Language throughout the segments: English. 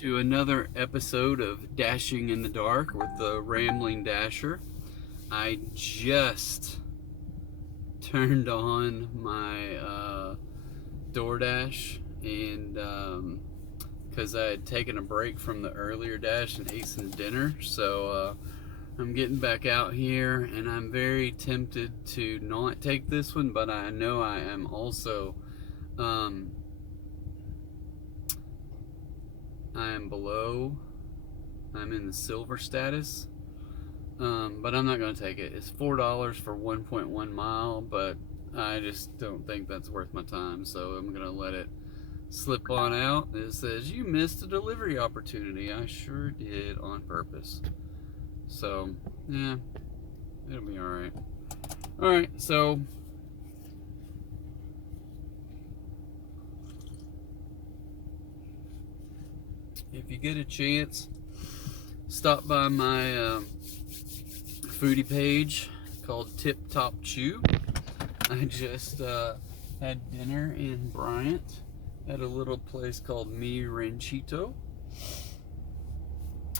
to another episode of Dashing in the Dark with the Rambling Dasher. I just turned on my DoorDash and because I had taken a break from the earlier dash and ate some dinner, so I'm getting back out here, and I'm very tempted to not take this one, but I know I am also I'm in the silver status, but I'm not going to take it. It's $4 for 1.1 mile, but I just don't think that's worth my time, so I'm going to let it slip on out. It says, you missed a delivery opportunity. I sure did on purpose. So, yeah, it'll be alright. Alright, so if you get a chance, stop by my foodie page called Tip Top Chew. I just had dinner in Bryant at a little place called Mi Ranchito.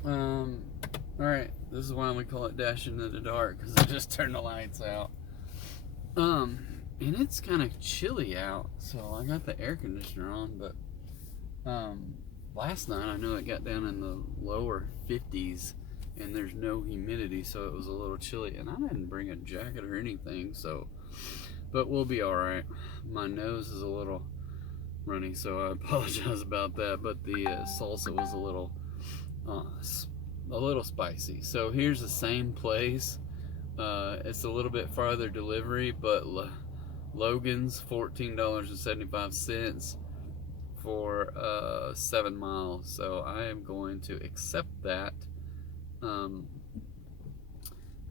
Alright, this is why we call it Dashing in the Dark, because I just turned the lights out. And it's kind of chilly out, so I got the air conditioner on, but last night I know it got down in the lower 50s and there's no humidity, so it was a little chilly, and I didn't bring a jacket or anything, so, but we'll be alright. My nose is a little runny, so I apologize about that, but the salsa was a little spicy. So here's the same place. It's a little bit farther delivery, but Logan's $14.75 for 7 miles, so I am going to accept that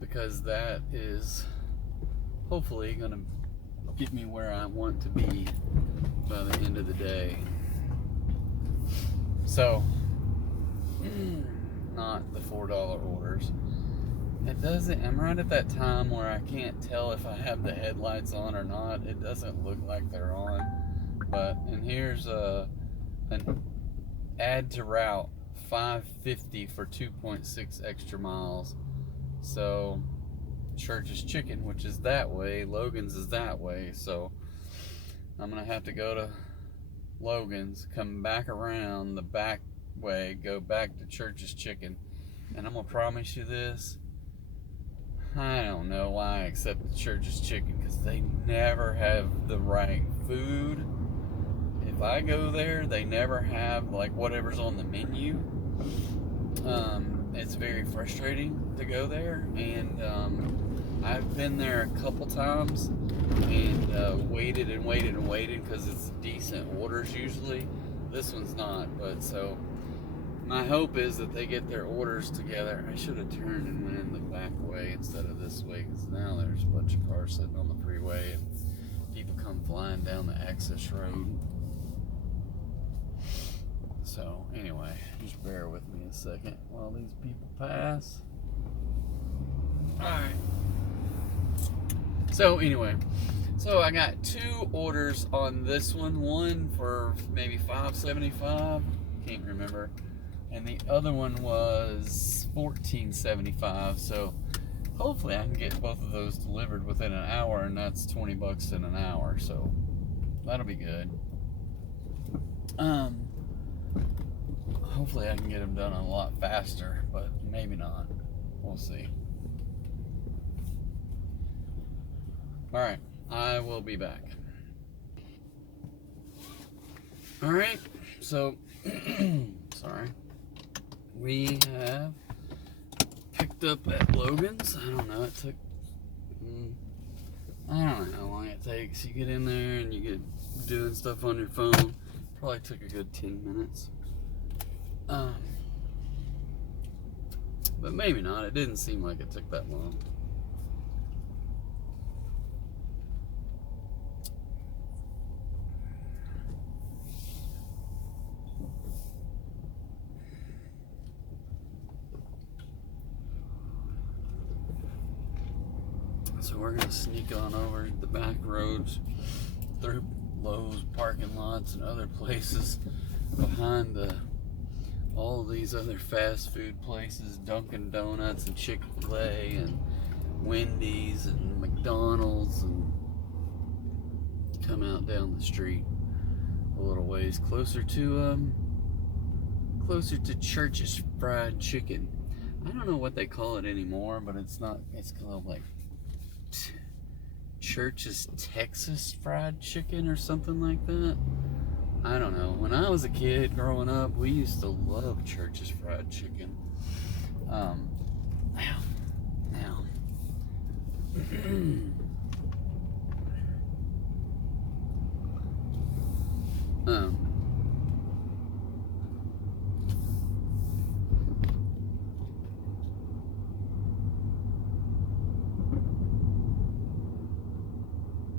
because that is hopefully going to get me where I want to be by the end of the day. So not the $4 orders. It doesn't, I'm right at that time where I can't tell if I have the headlights on or not. It doesn't look like they're on. But, and here's an add to route, $5.50 for 2.6 extra miles. So Church's Chicken, which is that way, Logan's is that way, so I'm gonna have to go to Logan's, come back around the back way, go back to Church's Chicken. And I'm gonna promise you this, I don't know why I accept the Church's Chicken, because they never have the right food. If I go there, they never have like whatever's on the menu. It's very frustrating to go there, and I've been there a couple times and waited because it's decent orders usually. This one's not, but so my hope is that they get their orders together. I should have turned and went in the back way instead of this way, because now there's a bunch of cars sitting on the freeway and people come flying down the access road. So anyway, just bear with me a second while these people pass. Alright. So anyway, so I got 2 orders on this one for maybe $5.75, can't remember, and the other one was $14.75. So hopefully I can get both of those delivered within an hour, and that's $20 in an hour, so that'll be good. Hopefully I can get them done a lot faster, but maybe not. We'll see. Alright, I will be back. Alright, so, sorry. We have picked up at Logan's. I don't know, it took, I don't know how long it takes. You get in there and you get doing stuff on your phone. Probably took a good 10 minutes. But maybe not. It didn't seem like it took that long. So we're gonna sneak on over the back roads through Lowe's parking lots and other places behind the all these other fast food places, Dunkin' Donuts and Chick-fil-A and Wendy's and McDonald's, and come out down the street a little ways closer to Church's Fried Chicken. I don't know what they call it anymore, but it's called like Church's Texas Fried Chicken or something like that. I don't know. When I was a kid growing up, we used to love Church's Fried Chicken. Now.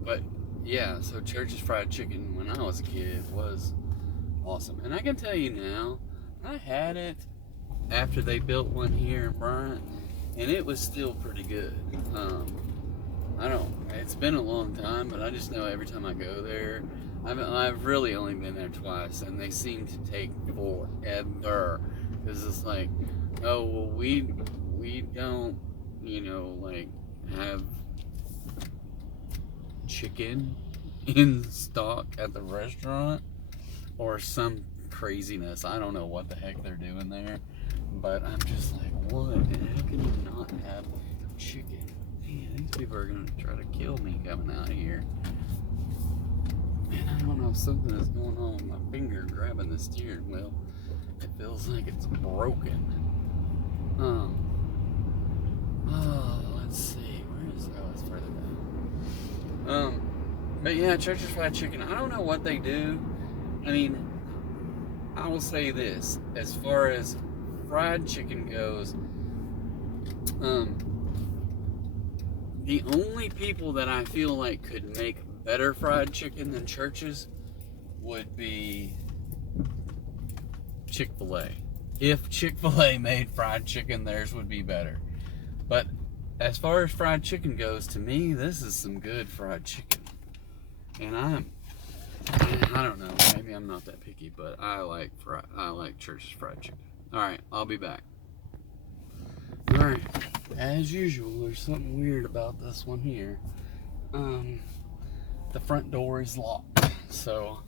But yeah, so Church's Fried Chicken when I was a kid was awesome. And I can tell you now, I had it after they built one here in Bryant, and it was still pretty good. It's been a long time, but I just know every time I go there, I've really only been there twice, and they seem to take forever. Because it's like, oh, well, we don't, like, have chicken in stock at the restaurant, or some craziness. I don't know what the heck they're doing there, but I'm just like, what? And how can you not have chicken? Man, these people are gonna try to kill me coming out here. Man, I don't know if something is going on with my finger grabbing the steering wheel. It feels like it's broken. Let's see. Where is it? Oh, it's further down. But yeah, Church's Fried Chicken. I don't know what they do. I mean, I will say this. As far as fried chicken goes, the only people that I feel like could make better fried chicken than Church's would be Chick-fil-A. If Chick-fil-A made fried chicken, theirs would be better. But as far as fried chicken goes, to me, this is some good fried chicken. And I don't know, maybe I'm not that picky, but I like Church's Fried Chicken. Alright, I'll be back. Alright, as usual, there's something weird about this one here. The front door is locked, so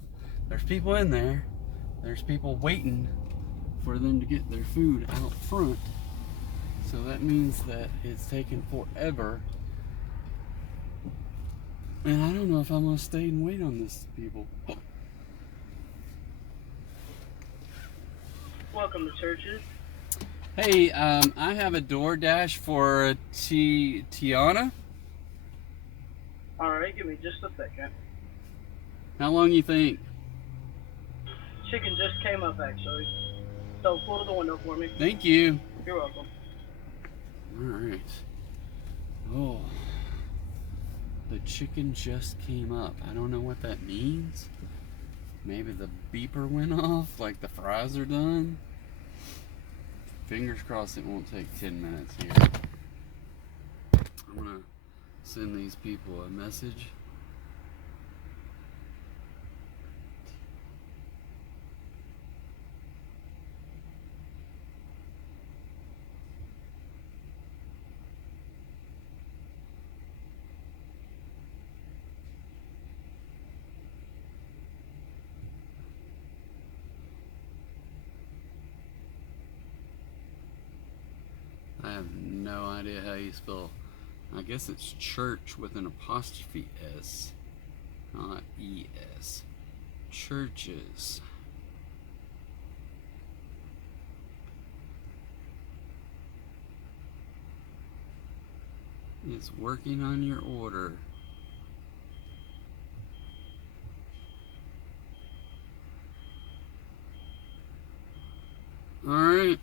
there's people in there. There's people waiting for them to get their food out front. So that means that it's taking forever. And I don't know if I'm gonna stay and wait on this, people. Welcome to Church's. Hey, I have a DoorDash for Tiana. Alright, give me just a second. How long you think? Chicken just came up, actually. So pull to the window for me. Thank you. You're welcome. Alright. Oh. The chicken just came up. I don't know what that means. Maybe the beeper went off, like the fries are done. Fingers crossed it won't take 10 minutes here. I'm gonna send these people a message. I have no idea how you spell. I guess it's church with an apostrophe S, not E-S. Churches. It's working on your order. Alright.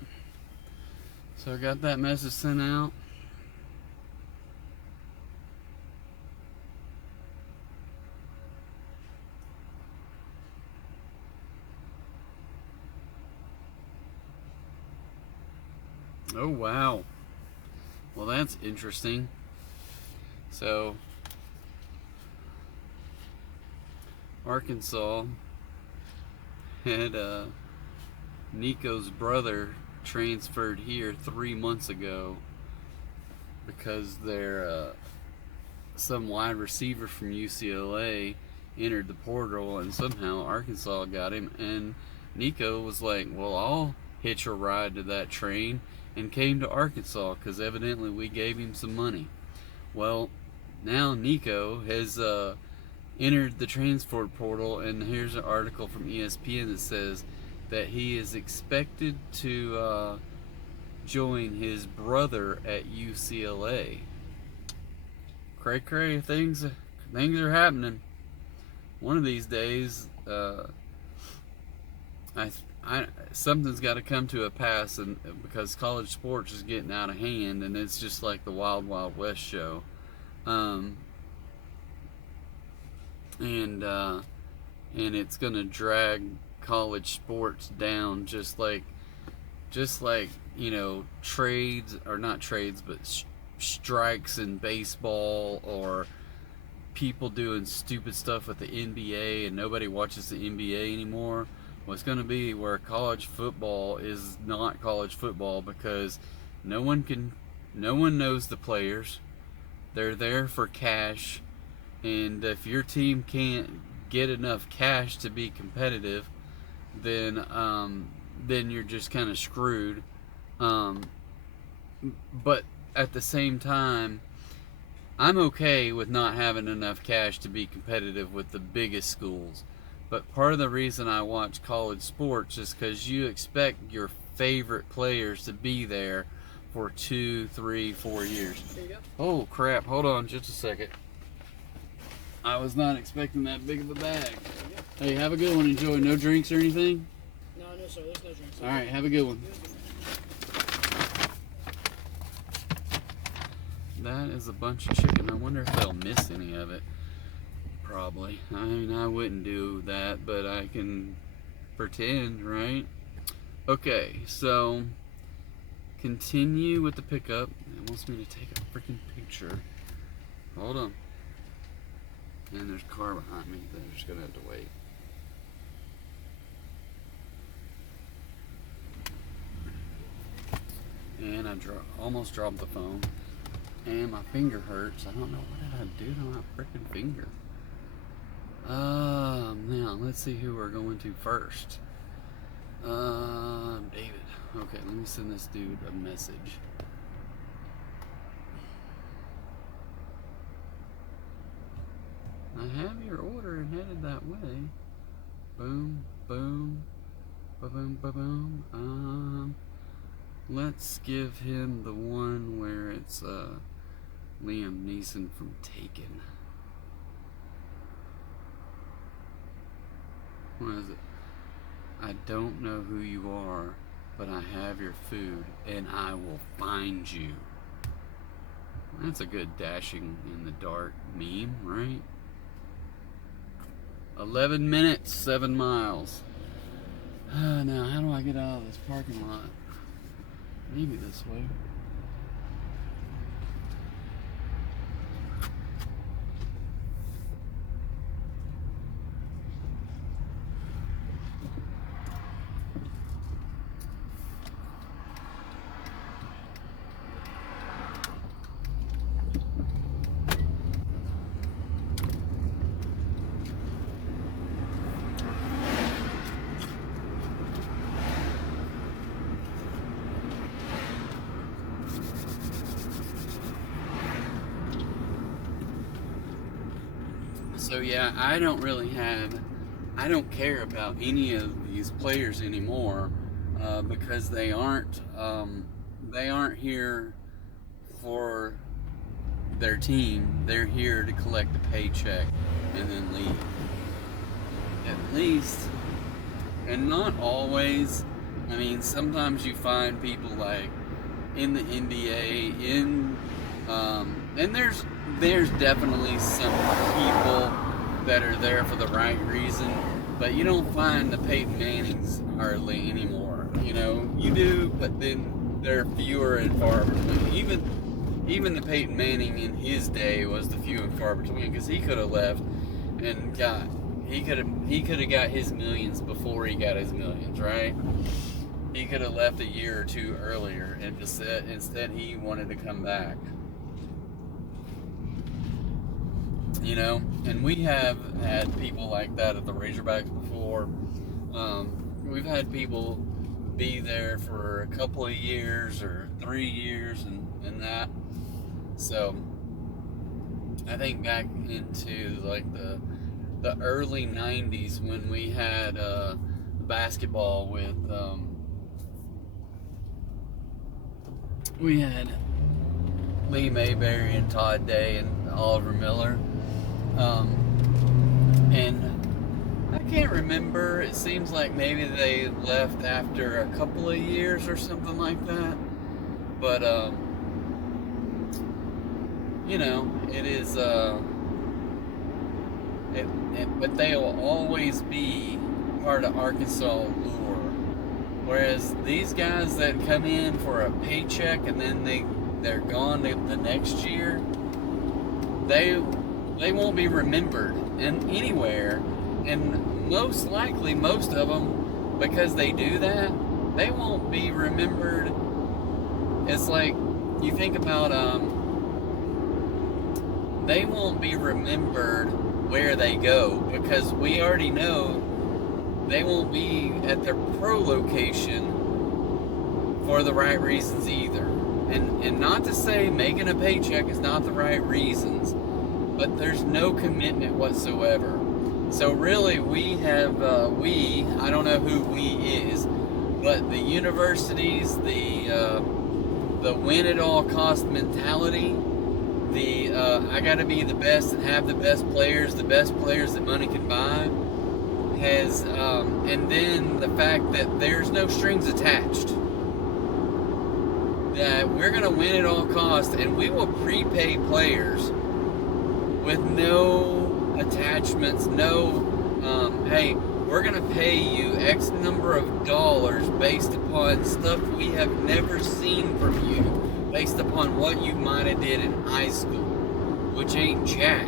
So I got that message sent out. Oh wow. Well, that's interesting. So Arkansas had Nico's brother transferred here 3 months ago because some wide receiver from UCLA entered the portal, and somehow Arkansas got him, and Nico was like, well, I'll hitch a ride to that train, and came to Arkansas because evidently we gave him some money. Well, now Nico has entered the transfer portal, and here's an article from ESPN that says that he is expected to join his brother at UCLA. Cray, things are happening. One of these days, something's got to come to a pass, and because college sports is getting out of hand, and it's just like the Wild Wild West show. And it's gonna drag college sports down, just like trades, or not trades, but strikes in baseball, or people doing stupid stuff with the NBA, and nobody watches the NBA anymore. Well, it's gonna be where college football is not college football, because no one knows the players. They're there for cash, and if your team can't get enough cash to be competitive, then you're just kind of screwed. But at the same time, I'm okay with not having enough cash to be competitive with the biggest schools. But part of the reason I watch college sports is because you expect your favorite players to be there for 2, 3, 4 years. There you go. Oh crap, hold on just a second. I was not expecting that big of a bag. Hey, have a good one. Enjoy. No drinks or anything? No, sir. There's no drinks. Alright, have a good one. That is a bunch of chicken. I wonder if they'll miss any of it. Probably. I mean, I wouldn't do that, but I can pretend, right? Okay, so continue with the pickup. It wants me to take a freaking picture. Hold on. And there's a car behind me. They're just gonna have to wait. And I almost dropped the phone. And my finger hurts. I don't know, what did I do to my freaking finger? Now let's see who we're going to first. David. Okay, let me send this dude a message. I have your order and headed that way. Boom, boom, ba-boom, ba-boom. Let's give him the one where it's Liam Neeson from Taken. What is it? I don't know who you are, but I have your food and I will find you. That's a good dashing in the dark meme, right? 11 minutes, 7 miles. Now, how do I get out of this parking lot? Maybe this way. So yeah, I don't care about any of these players anymore, because they aren't here for their team. They're here to collect a paycheck and then leave. At least, and not always. I mean, sometimes you find people like in the NBA, and there's definitely some people that are there for the right reason, but you don't find the Peyton Mannings hardly anymore. You know, you do, but then they're fewer and far between. Even the Peyton Manning in his day was the few and far between, because he could have left and he could have got his millions before he got his millions, right? he could have left a year or two earlier, and instead he wanted to come back. You know, and we have had people like that at the Razorbacks before. We've had people be there for a couple of years or 3 years and that. So I think back into like the early 90s when we had basketball with we had Lee Mayberry and Todd Day and Oliver Miller. And I can't remember, it seems like maybe they left after a couple of years or something like that. But, you know, it is, but they will always be part of Arkansas lure. Whereas these guys that come in for a paycheck and then they're gone the next year, they won't be remembered anywhere, and most likely most of them, because they do that, they won't be remembered. It's like you think about they won't be remembered where they go, because we already know they won't be at their pro location for the right reasons either. And not to say making a paycheck is not the right reasons, but there's no commitment whatsoever. So really we have, I don't know who we is, but the universities, the win at all cost mentality, I gotta be the best and have the best players that money can buy, has, and then the fact that there's no strings attached. That we're gonna win at all costs, and we will prepay players with no attachments, no, hey, we're gonna pay you X number of dollars based upon stuff we have never seen from you, based upon what you might have did in high school, which ain't jack.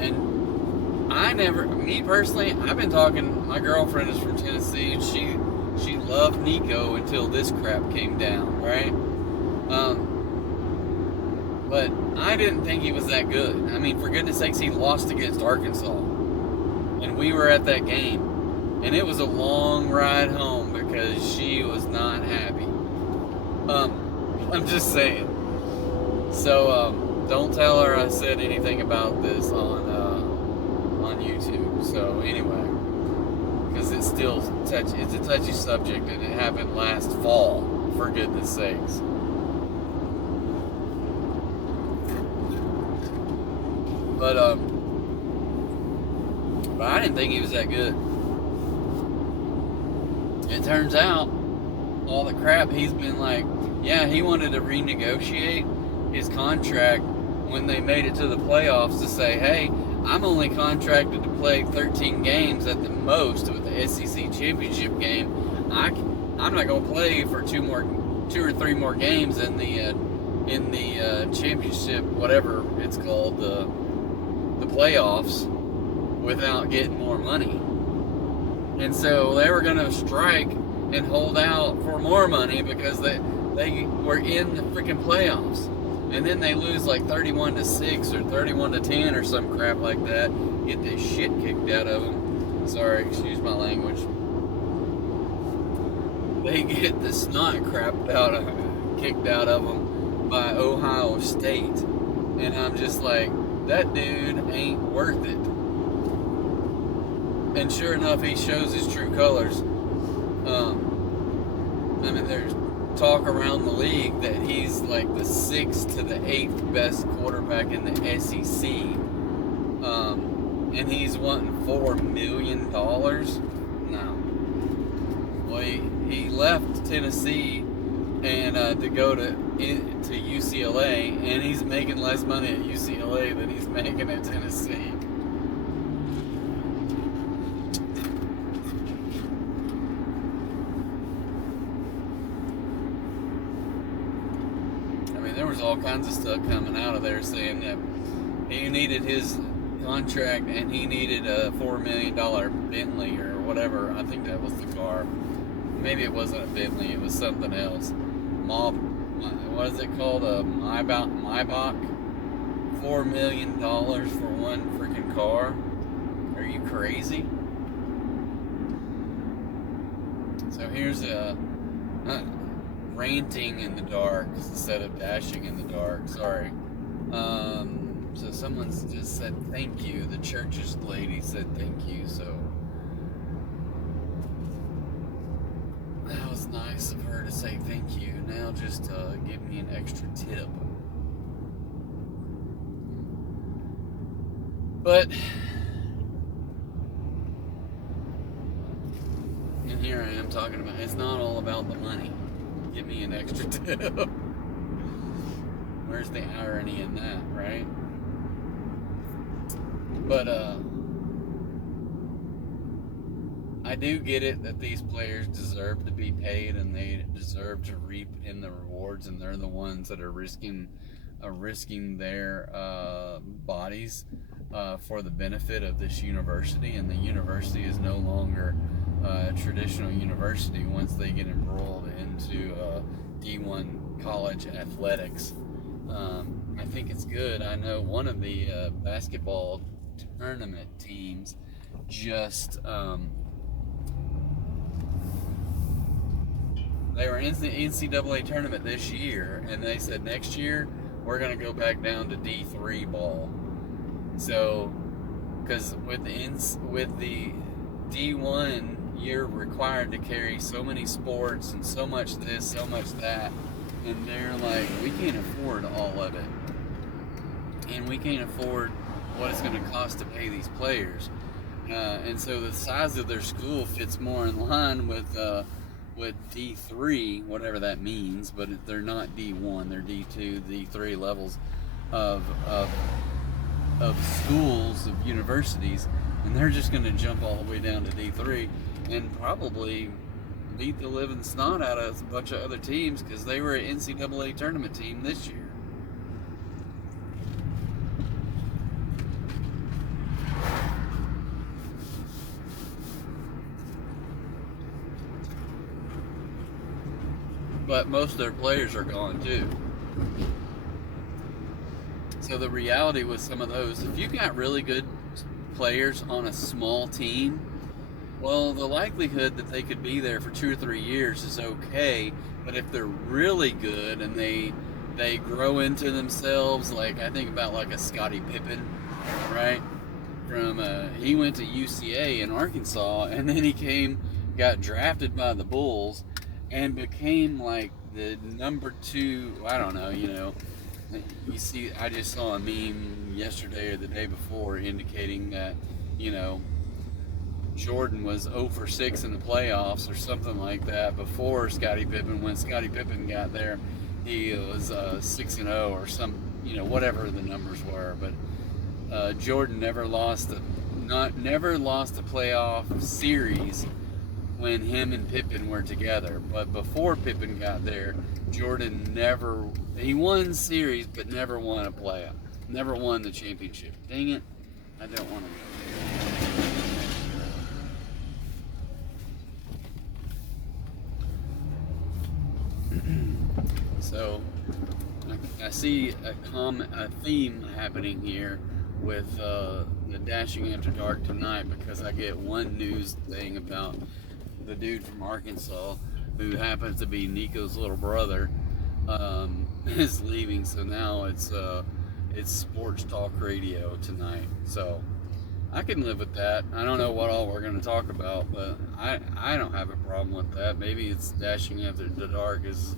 And me personally, I've been talking, my girlfriend is from Tennessee, and she loved Nico until this crap came down, right? But I didn't think he was that good. I mean, for goodness sakes, he lost against Arkansas. And we were at that game. And it was a long ride home because she was not happy. I'm just saying. So, don't tell her I said anything about this on YouTube. So, anyway. Because it's still it's a touchy subject, and it happened last fall, for goodness sakes. But I didn't think he was that good. It turns out, all the crap he's been like, yeah, he wanted to renegotiate his contract when they made it to the playoffs to say, hey, I'm only contracted to play 13 games at the most with the SEC championship game. I'm not going to play for 2 or 3 more games in the championship, whatever it's called, the playoffs, without getting more money. And so they were going to strike and hold out for more money because they were in the freaking playoffs. And then they lose like 31-6 or 31-10 or some crap like that. Get this shit kicked out of them. Sorry, excuse my language. They get the snot crap kicked out of them by Ohio State. And I'm just like, that dude ain't worth it. And sure enough, he shows his true colors. I mean, there's talk around the league that he's like the 6th to the 8th best quarterback in the SEC. And he's wanting $4 million? No. Well, he left Tennessee and to go to UCLA, and he's making less money at UCLA than he's making at Tennessee. There was all kinds of stuff coming out of there saying that he needed his contract, and he needed a $4 million Bentley or whatever. I think that was the car. Maybe it wasn't a Bentley. It was something else. What is it called? A Maybach. $4 million for one freaking car. Are you crazy? So here's a ranting in the dark instead of dashing in the dark. Sorry. So someone's just said thank you. The church's lady said thank you. So that was nice of her to say thank you. Now just give me an extra tip. But and here I am talking about it's not all about the money. Give me an extra tip. Where's the irony in that, right? But I do get it that these players deserve to be paid and they deserve to reap in the rewards, and they're the ones that are risking their bodies for the benefit of this university, and the university is no longer a traditional university once they get enrolled into D1 college athletics. I think it's good. I know one of the basketball tournament teams just they were in the NCAA tournament this year, and they said next year we're going to go back down to D3 ball. So, because with the D1, you're required to carry so many sports and so much this, so much that, and they're like, we can't afford all of it, and we can't afford what it's going to cost to pay these players, and so the size of their school fits more in line with D3, whatever that means, but they're not D1, they're D2, D3 levels of schools, of universities, and they're just going to jump all the way down to D3 and probably beat the living snot out of a bunch of other teams because they were an NCAA tournament team this year. But most of their players are gone too. So the reality with some of those, if you got really good players on a small team, well, the likelihood that they could be there for 2 or 3 years is okay. But if they're really good and they grow into themselves, like I think about like a Scottie Pippen, right? From he went to UCA in Arkansas, and then got drafted by the Bulls, and became like the number 2. I don't know, You see, I just saw a meme yesterday or the day before indicating that, Jordan was 0 for 6 in the playoffs or something like that before Scottie Pippen. When Scottie Pippen got there, he was 6-0 or some, whatever the numbers were. But Jordan never lost a playoff series when him and Pippen were together. But before Pippen got there, Jordan he won series but never won a playoff. Never won the championship. Dang it. I don't want to go there. So I see a theme happening here with the Dashing After Dark tonight, because I get one news thing about the dude from Arkansas who happens to be Nico's little brother is leaving. So now it's sports talk radio tonight. So I can live with that. I don't know what all we're going to talk about, but I don't have a problem with that. Maybe it's Dashing After the Dark is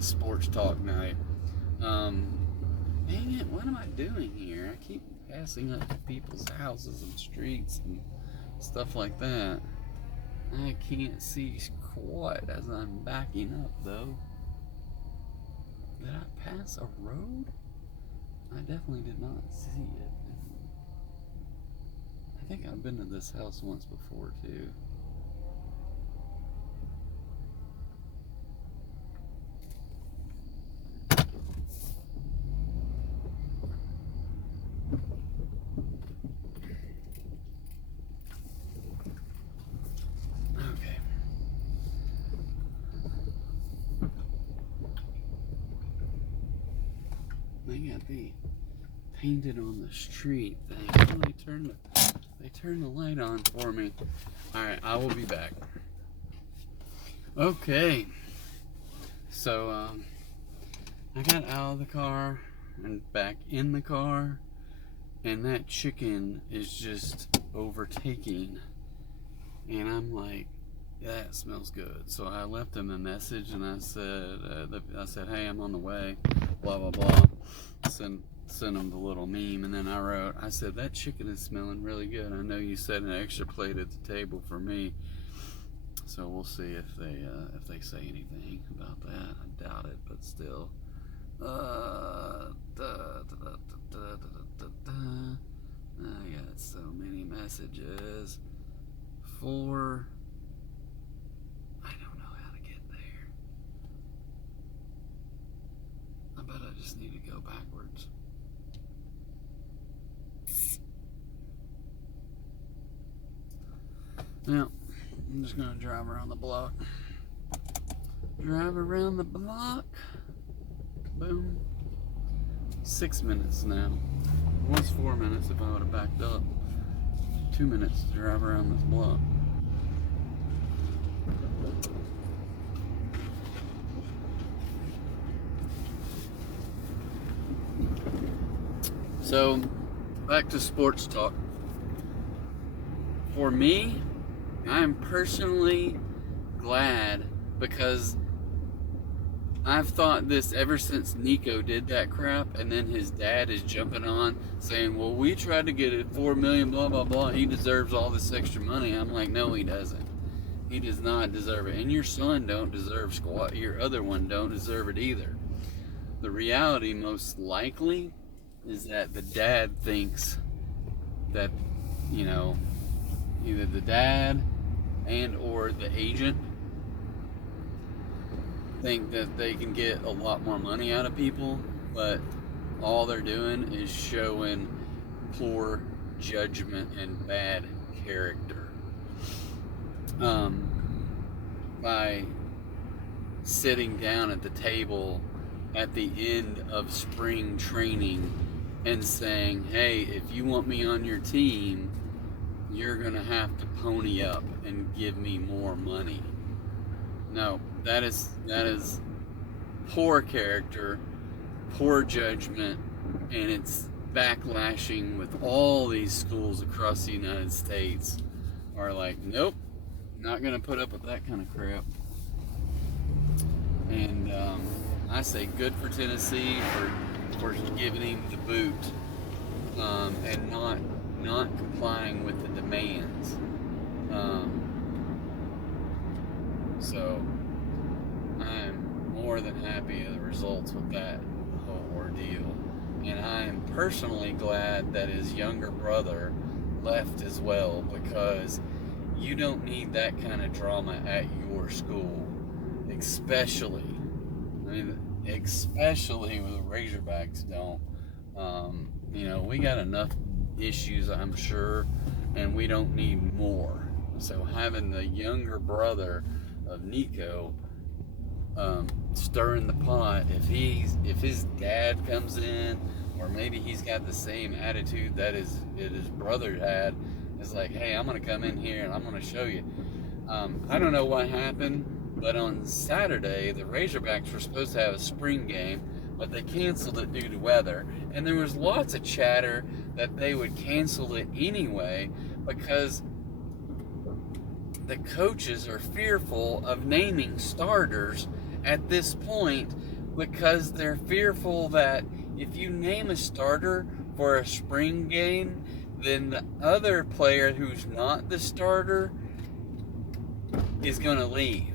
sports talk night. Dang it, what am I doing here? I keep passing up people's houses and streets and stuff like that. I can't see squat as I'm backing up, though. Did I pass a road? I definitely did not see it. I think I've been to this house once before, too. They got the painted on the street thing. Oh, they turned the light on for me. Alright, I will be back. Okay. So, I got out of the car and back in the car, and that chicken is just overtaking. And I'm like, that smells good. So I left him a message, and I said, hey, I'm on the way, blah, blah, blah. Sent him the little meme, and then I said, that chicken is smelling really good. I know you set an extra plate at the table for me. So we'll see if they say anything about that. I doubt it, but still. I got so many messages. I don't know how to get there. I bet I just need to go backwards. Now, I'm just gonna drive around the block. Drive around the block. Boom. 6 minutes now. It was 4 minutes if I would have backed up. 2 minutes to drive around this block. So, back to sports talk. For me, I'm personally glad, because I've thought this ever since Nico did that crap, and then his dad is jumping on saying, well, we tried to get it $4 million, blah, blah, blah. He deserves all this extra money. I'm like, no, he doesn't. He does not deserve it. And your son don't deserve squat. Your other one don't deserve it either. The reality, most likely, is that the dad thinks that, you know, either the dad and or the agent think that they can get a lot more money out of people, but all they're doing is showing poor judgment and bad character by sitting down at the table at the end of spring training and saying, hey, if you want me on your team, you're gonna have to pony up and give me more money. No, that is poor character, poor judgment, and it's backlashing with all these schools across the United States are like, nope, not gonna put up with that kind of crap. And I say good for Tennessee for giving him the boot and not complying with the demands. So I'm more than happy with the results with that whole ordeal. And I am personally glad that his younger brother left as well, because you don't need that kind of drama at your school, especially with the Razorbacks don't. You know, we got enough issues, I'm sure, and we don't need more. So having the younger brother of Nico stirring the pot, if his dad comes in, or maybe he's got the same attitude that his brother had, is like, hey, I'm gonna come in here and I'm gonna show you. I don't know what happened, but on Saturday the Razorbacks were supposed to have a spring game, but they canceled it due to weather, and there was lots of chatter that they would cancel it anyway because the coaches are fearful of naming starters at this point, because they're fearful that if you name a starter for a spring game, then the other player who's not the starter is going to leave.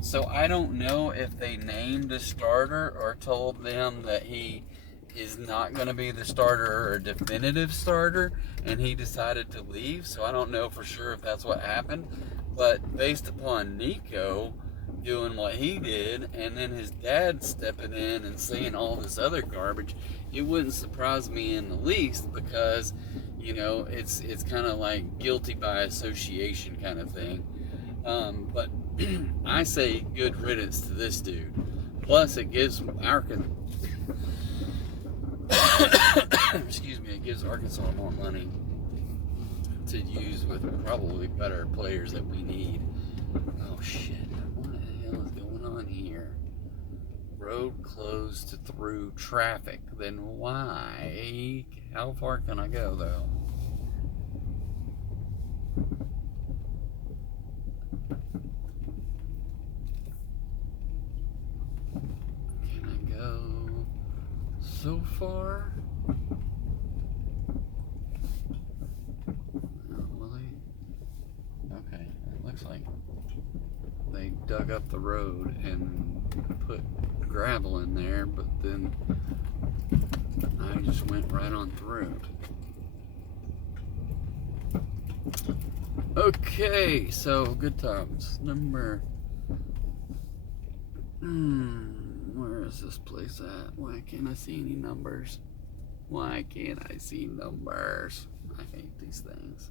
So I don't know if they named a starter or told them that he is not going to be the starter or definitive starter, and he decided to leave. So I don't know for sure if that's what happened, but based upon Nico doing what he did, and then his dad stepping in and saying all this other garbage, it wouldn't surprise me in the least, because, you know, it's kind of like guilty by association kind of thing. But I say good riddance to this dude. Plus, it gives excuse me, it gives Arkansas more money to use with probably better players that we need. Oh shit, what the hell is going on here? Road closed through traffic. Then why? How far can I go though? Can I go so far? Okay, it looks like they dug up the road and put gravel in there, but then I just went right on through. Okay, so good times. Number, where is this place at? Why can't I see any numbers? Why can't I see numbers? I hate these things.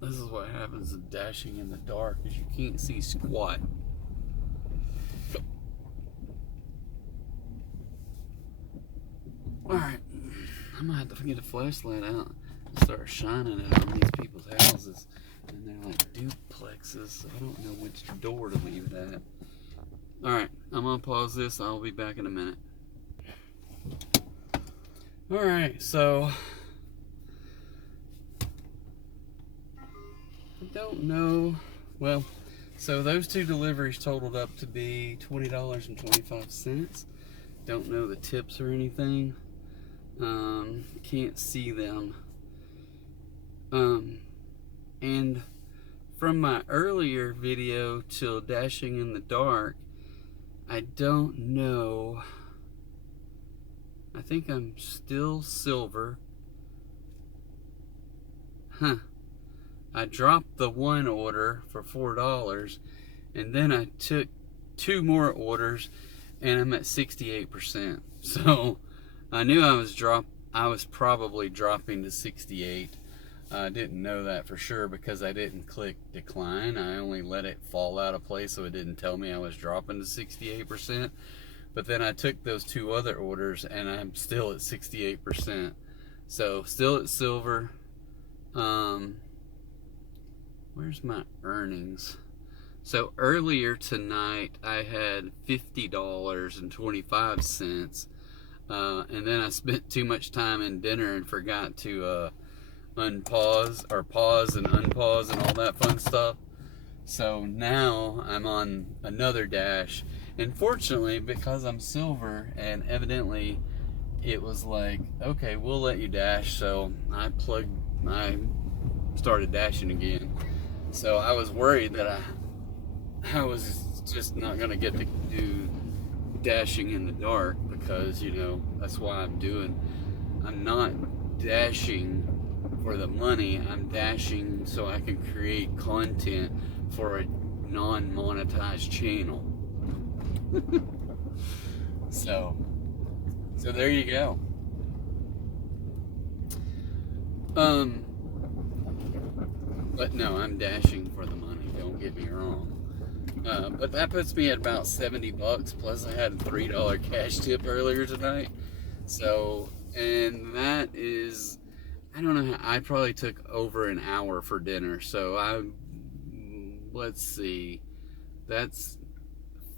This is what happens to dashing in the dark, is you can't see squat. Alright, I'm gonna have to get a flashlight out and start shining it on these people's houses. And they're like duplexes, so I don't know which door to leave it at. Alright, I'm gonna pause this. I'll be back in a minute. Alright, so I don't know. Well, so those two deliveries totaled up to be $20.25. Don't know the tips or anything. Can't see them. And from my earlier video till dashing in the dark, I don't know. I think I'm still silver. Huh. I dropped the one order for $4, and then I took 2 more orders, and I'm at 68%. So I knew I was probably dropping to 68. I didn't know that for sure because I didn't click decline. I only let it fall out of place so it didn't tell me I was dropping to 68%. But then I took those 2 other orders and I'm still at 68%. So still at silver. Where's my earnings? So earlier tonight I had $50.25. And then I spent too much time in dinner and forgot to unpause or pause and unpause and all that fun stuff. So now I'm on another dash, and fortunately, because I'm silver and evidently it was like, okay, we'll let you dash. So I started dashing again. So I was worried that I was just not gonna get to do dashing in the dark, because you know that's why I'm not dashing for the money. I'm dashing so I can create content for a non-monetized channel. so there you go. But no, I'm dashing for the money, don't get me wrong. But that puts me at about $70, plus I had a $3 cash tip earlier tonight. So, and that is, I don't know, I probably took over an hour for dinner. So let's see, that's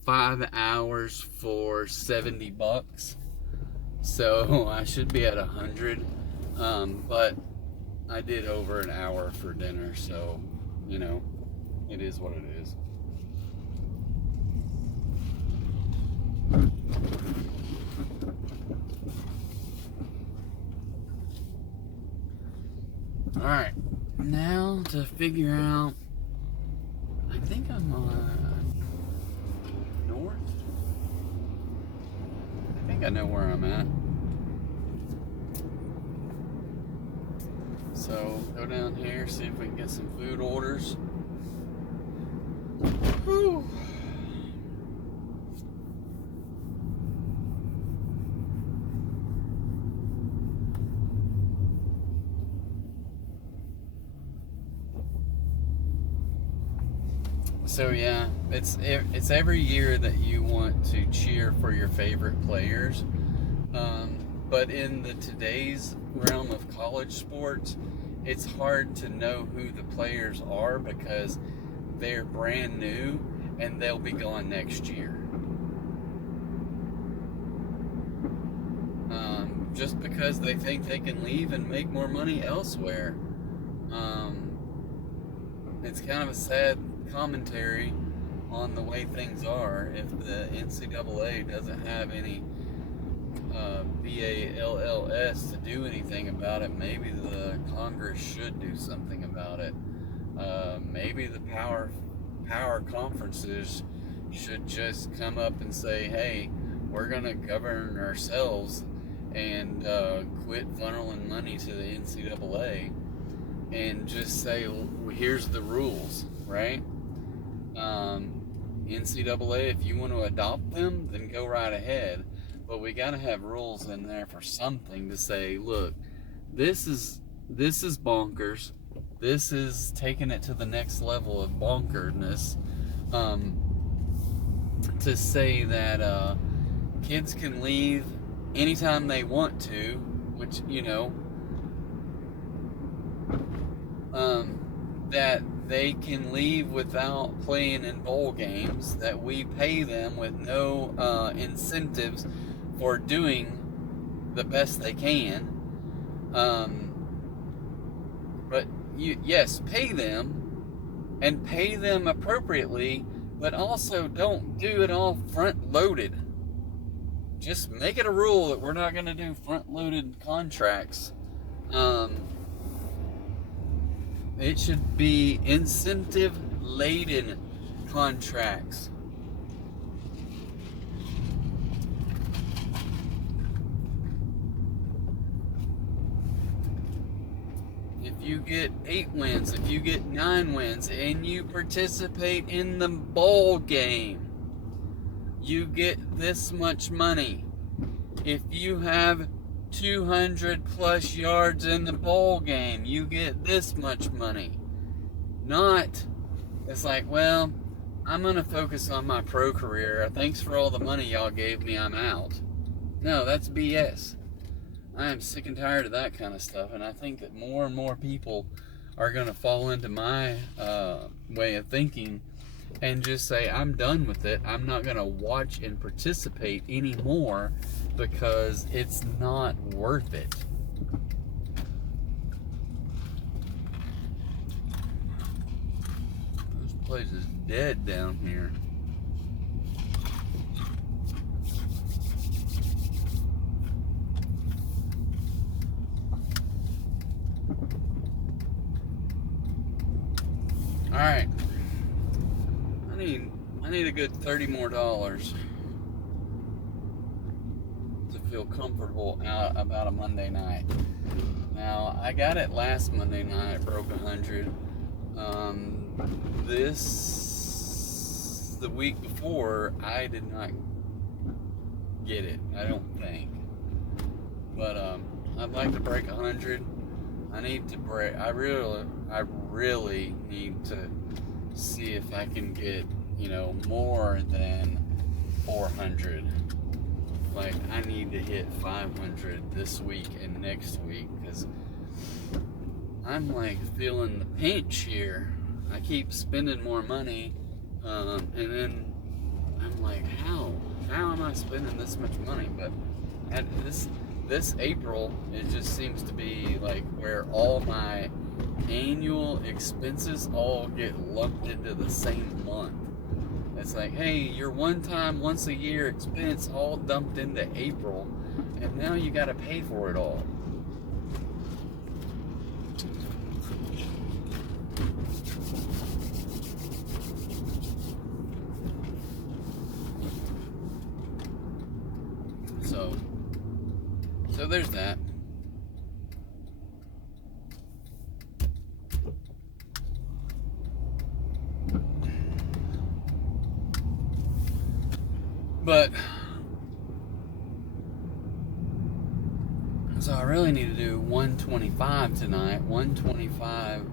5 hours for $70. So I should be at 100. But I did over an hour for dinner, so you know, it is what it is. Alright, now to figure out, I think I'm on north. I think I know where I'm at. So go down here, see if we can get some food orders. Whew. So yeah, it's every year that you want to cheer for your favorite players, but But in the today's realm of college sports, it's hard to know who the players are because they're brand new and they'll be gone next year. Just because they think they can leave and make more money elsewhere. It's kind of a sad commentary on the way things are. If the NCAA doesn't have any BALLS to do anything about it, maybe the Congress should do something about it. Maybe the power conferences should just come up and say, hey, we're going to govern ourselves and quit funneling money to the NCAA and just say, well, here's the rules, right? NCAA, if you want to adopt them, then go right ahead. But we got to have rules in there for something to say, look, this is bonkers. This is taking it to the next level of bonkerness. To say that kids can leave anytime they want to, which, you know, that they can leave without playing in bowl games, that we pay them with no incentives for doing the best they can. But yes, pay them and pay them appropriately, but also don't do it all front loaded. Just make it a rule that we're not going to do front loaded contracts. It should be incentive laden contracts. If you get 8 wins, if you get 9 wins, and you participate in the bowl game, you get this much money. If you have 200 plus yards in the bowl game, you get this much money. Not, it's like, well, I'm going to focus on my pro career. Thanks for all the money y'all gave me, I'm out. No, that's BS. I am sick and tired of that kind of stuff, and I think that more and more people are going to fall into my way of thinking and just say, I'm done with it. I'm not going to watch and participate anymore because it's not worth it. This place is dead down here. All right. I need a good $30 more to feel comfortable out about a Monday night. Now, I got it last Monday night, broke 100. The week before, I did not get it, I don't think. But I'd like to break 100. I really need to see if I can get, more than 400. Like, I need to hit 500 this week and next week, because I'm like feeling the pinch here. I keep spending more money, and then I'm like, how am I spending this much money? But at this April, it just seems to be like where all my annual expenses all get lumped into the same month. It's like, hey, your one-time, once-a-year expense all dumped into April, and now you got to pay for it all. So there's that. But so I really need to do 125 tonight, 125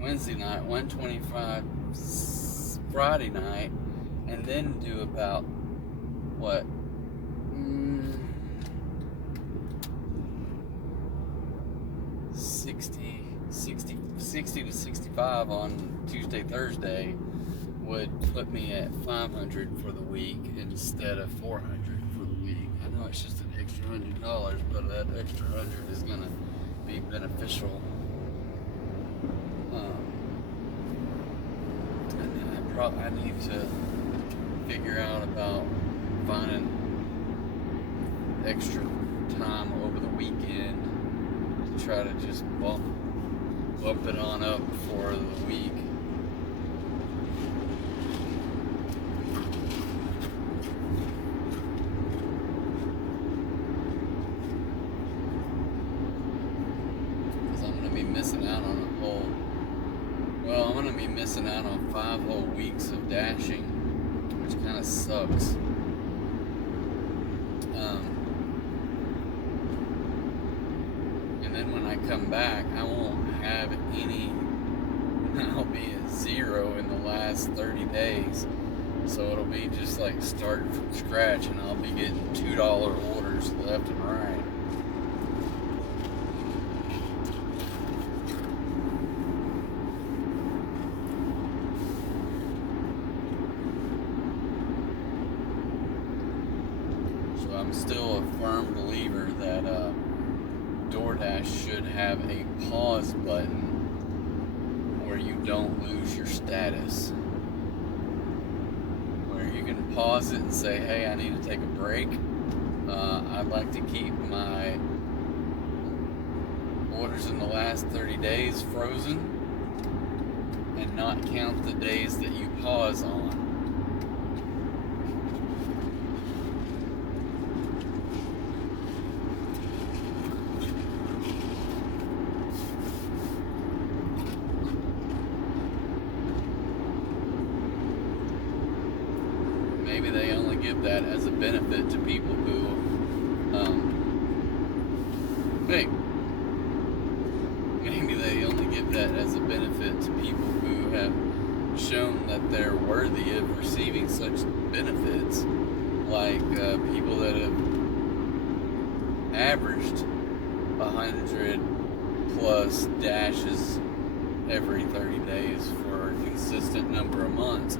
Wednesday night, 125 Friday night, and then do about what? 60 to 65 on Tuesday, Thursday would put me at 500 for the week instead of 400 for the week. I know it's just an extra $100, but that extra 100 is gonna be beneficial. And then I need to figure out about finding extra time over the weekend to try to just bump it on up for the week. Because I'm going to be missing out on I'm going to be missing out on 5 whole weeks of dashing, which kind of sucks. And then when I come back, I won't have any. I'll be at 0 in the last 30 days. So it'll be just like starting from scratch, and I'll be getting $2 orders left and right. So I'm still a firm believer that DoorDash should have a pause button where you don't lose your status. Where you can pause it and say, hey, I need to take a break. I'd like to keep my orders in the last 30 days frozen and not count the days that you pause on. Maybe they only give that as a benefit to people who, maybe they only give that as a benefit to people who have shown that they're worthy of receiving such benefits, like people that have averaged 100 plus dashes every 30 days for a consistent number of months.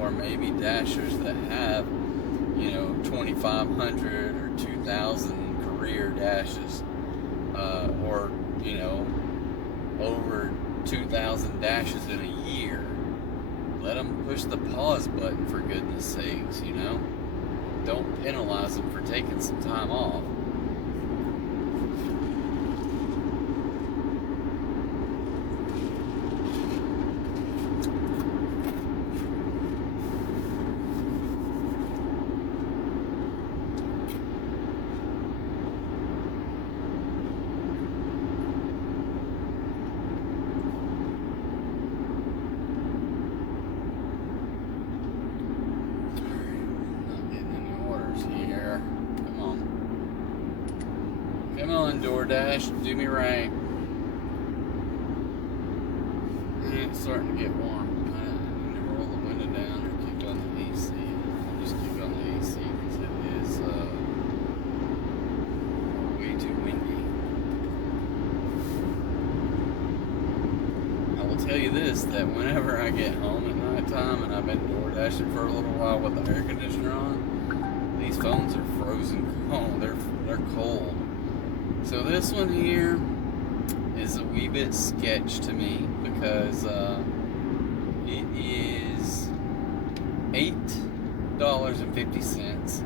Or maybe dashers that have, 2,500 or 2,000 career dashes, or, over 2,000 dashes in a year. Let them push the pause button, for goodness sakes, Don't penalize them for taking some time off. Come on, DoorDash, do me right. It's starting to get warm. I need to roll the window down or kick on the AC. I'll just kick on the AC because it is way too windy. I will tell you this, that whenever I get home at nighttime and I've been DoorDashing for a little while with the air conditioner on, these phones are frozen cold. They're cold. So this one here is a wee bit sketch to me because it is $8.50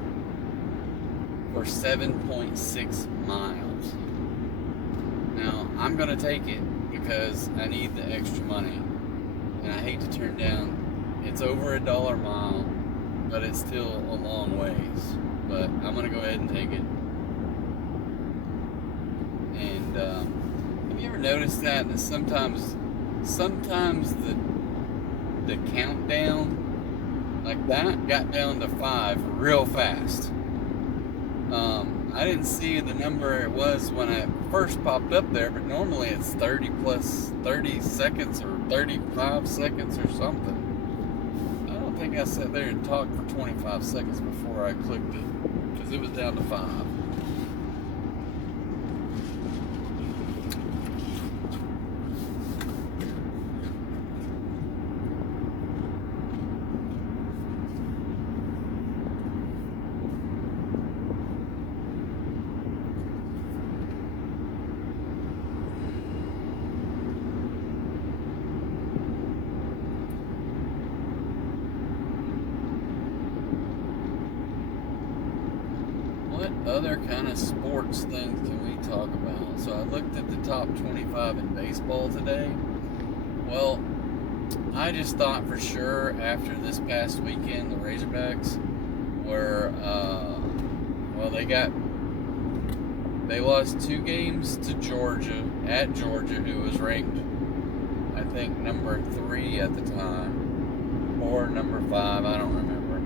for 7.6 miles. Now I'm gonna take it because I need the extra money, and I hate to turn down. It's over $1 a mile, but it's still a long ways. But I'm gonna go ahead and take it. And have you ever noticed that sometimes the countdown like that got down to 5 real fast? I didn't see the number it was when it first popped up there, but normally it's 30 seconds or 35 seconds or something. I don't think think I sat there and talked for 25 seconds before I clicked it, because it was down to 5. Other kind of sports things can we talk about? So I looked at the top 25 in baseball today. Well, I just thought for sure after this past weekend, the Razorbacks were, they lost 2 games to Georgia, at Georgia, who was ranked, I think, number 3 at the time, or number 5, I don't remember.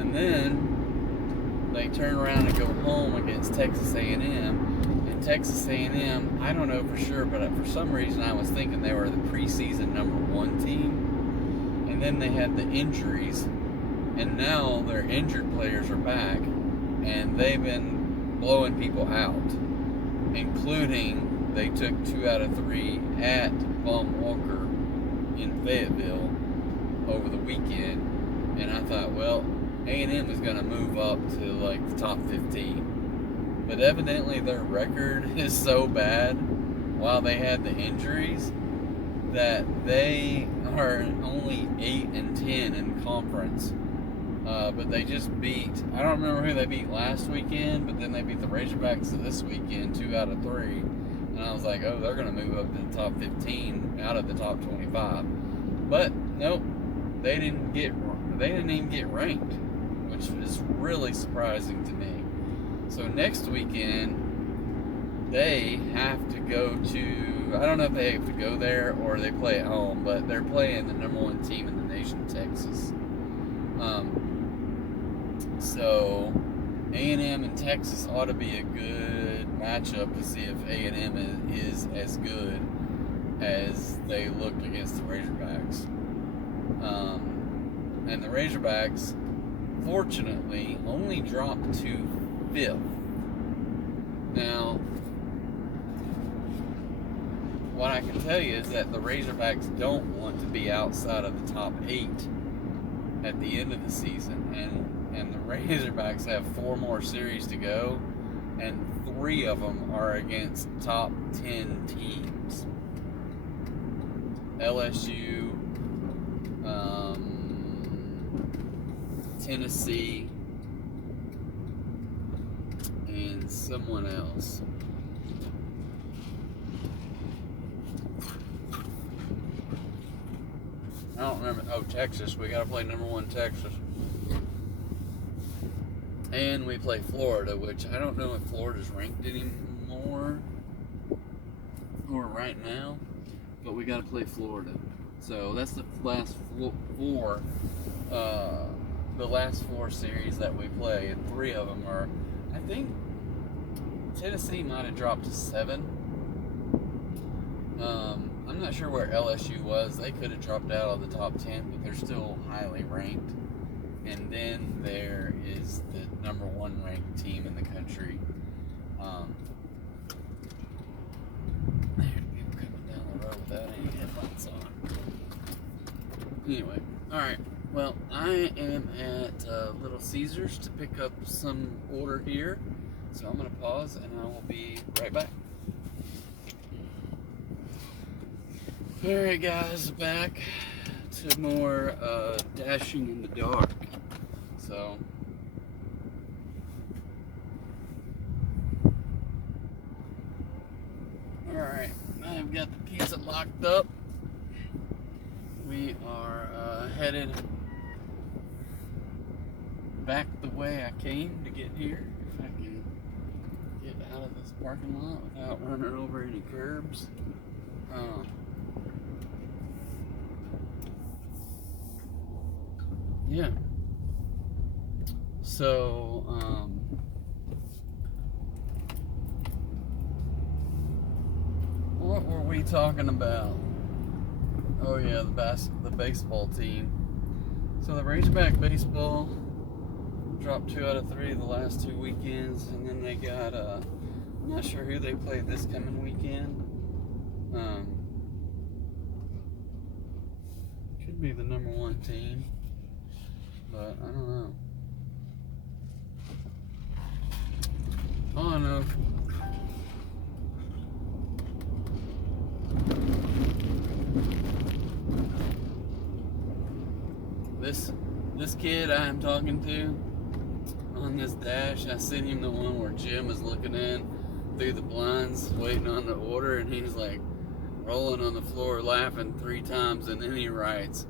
And then they turn around and go home against Texas A&M, and Texas A&M, I don't know for sure, but for some reason I was thinking they were the preseason number 1 team, and then they had the injuries, and now their injured players are back, and they've been blowing people out, including they took 2 out of 3 at Von Walker in Fayetteville over the weekend, and I thought, well, A&M is going to move up to like the top 15. But evidently their record is so bad while they had the injuries that they are only 8-10 in conference. But they just beat, I don't remember who they beat last weekend, but then they beat the Razorbacks this weekend, 2 out of 3. And I was like, oh, they're going to move up to the top 15 out of the top 25. But nope, they didn't even get ranked, which is really surprising to me. So next weekend, they have to go to, I don't know if they have to go there or they play at home, but they're playing the number 1 team in the nation, Texas. So A&M and Texas ought to be a good matchup to see if A&M is as good as they looked against the Razorbacks. And the Razorbacks, fortunately, only dropped to 5th. Now, what I can tell you is that the Razorbacks don't want to be outside of the top 8 at the end of the season, and the Razorbacks have 4 more series to go, and 3 of them are against top 10 teams. LSU, Tennessee, and someone else. I don't remember. Oh, Texas. We got to play number 1 Texas. And we play Florida, which I don't know if Florida's ranked anymore or right now, but we got to play Florida. So that's the last 4 series that we play, and 3 of them are, I think Tennessee might have dropped to 7. I'm not sure where LSU was. They could have dropped out of the top 10, but they're still highly ranked. And then there is the number 1 ranked team in the country. There's people coming down the road without any headlights on. Anyway, alright. Well, I am at Little Caesars to pick up some order here. So I'm going to pause and I will be right back. Alright guys, back to more dashing in the dark. So, alright, I've got the pizza locked up. We are headed back the way I came to get here. If I can get out of this parking lot without running over any curbs. Yeah. So, what were we talking about? Oh yeah, the baseball team. So the Razorback baseball dropped 2 out of 3 the last 2 weekends, and then they got I'm not sure who they play this coming weekend. Should be the number 1 team, but I don't know. All I know, this kid I'm talking to on this dash, I sent him the one where Jim is looking in through the blinds waiting on the order, and he's like rolling on the floor laughing 3 times, and then he writes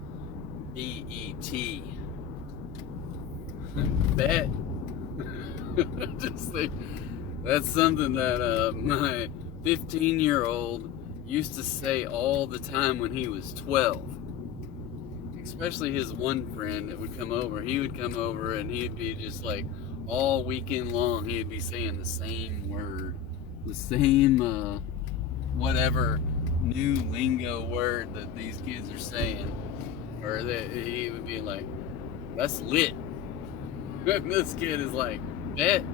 B-E-T. Bet. Just think, that's something that my 15-year-old used to say all the time when he was 12. Especially his one friend that would come over. He would come over and he'd be just like, all weekend long, he'd be saying the same word. The same, whatever new lingo word that these kids are saying. Or that he would be like, that's lit. This kid is like, bet.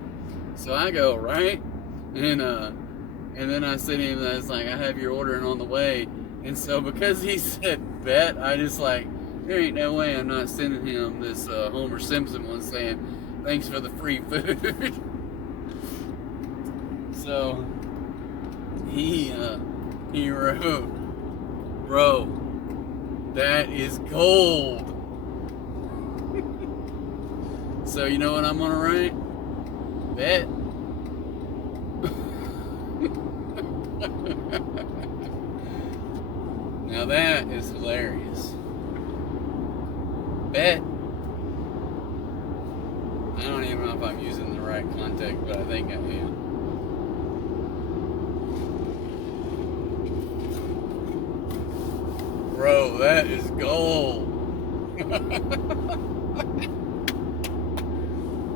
So I go, right? And then I said to him, I was like, I have your order and on the way. And so because he said bet, I just like, there ain't no way I'm not sending him this Homer Simpson one saying, thanks for the free food. So he wrote, bro, that is gold. So you know what I'm gonna write? Bet. Now that is hilarious. Bet. I don't even know if I'm using the right context, but I think I am. Bro, that is gold.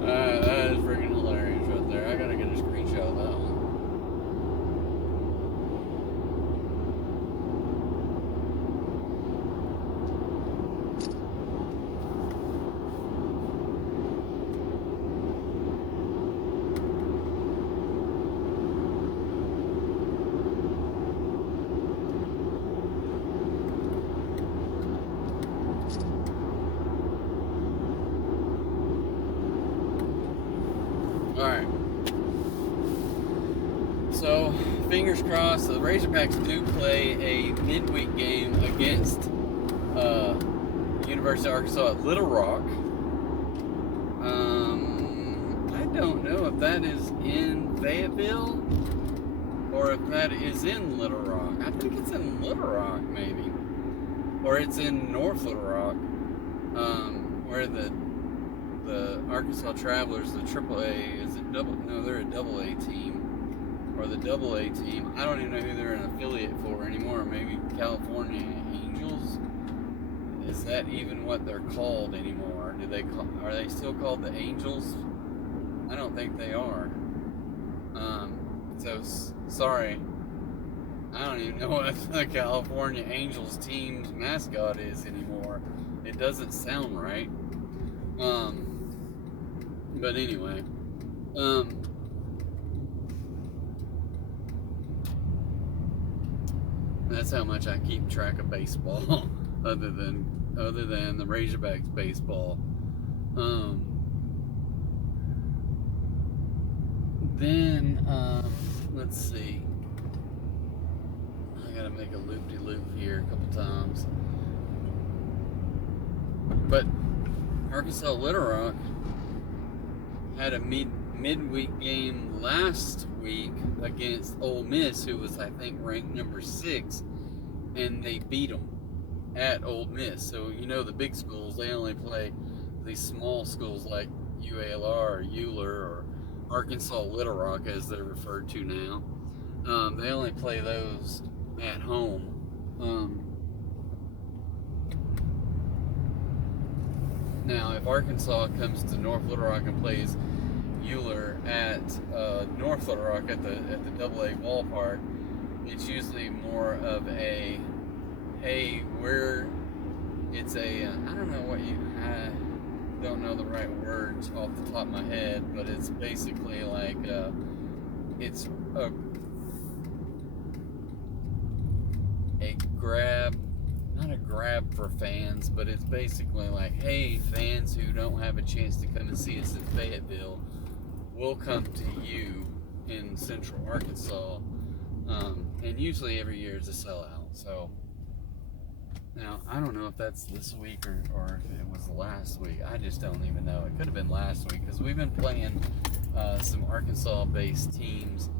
That is freaking hilarious right there. I gotta get a screenshot of that one. Alright. So, fingers crossed, the Razorbacks do play a midweek game against University of Arkansas at Little Rock. I don't know if that is in Fayetteville or if that is in Little Rock. I think it's in Little Rock, maybe. Or it's in North Little Rock, where the Arkansas Travelers, the AAA, is it double? No, they're a AA team, or the AA team. I don't even know who they're an affiliate for anymore. Maybe California Angels. Is that even what they're called anymore? Are they still called the Angels? I don't think they are. So sorry. I don't even know what the California Angels team's mascot is anymore. It doesn't sound right. But anyway, that's how much I keep track of baseball, other than the Razorbacks baseball. Then let's see. I gotta make a loop-de-loop here a couple times. But Arkansas Little Rock had a midweek game last week against Ole Miss, who was, I think, ranked number 6, and they beat them at Ole Miss. So, you know, the big schools, they only play these small schools like UALR or Euler or Arkansas Little Rock, as they're referred to now. They only play those at home. Now, if Arkansas comes to North Little Rock and plays Euler at North Little Rock at the AA ballpark, it's usually more of a, hey, we're It's a, I don't know what I don't know the right words off the top of my head, but it's basically like, it's a grab, not a grab for fans, but it's basically like, hey, fans who don't have a chance to come and see us in Fayetteville, we'll come to you in Central Arkansas. And usually every year is a sellout. So now I don't know if that's this week or if it was last week. I just don't even know. It could have been last week because we've been playing some Arkansas-based teams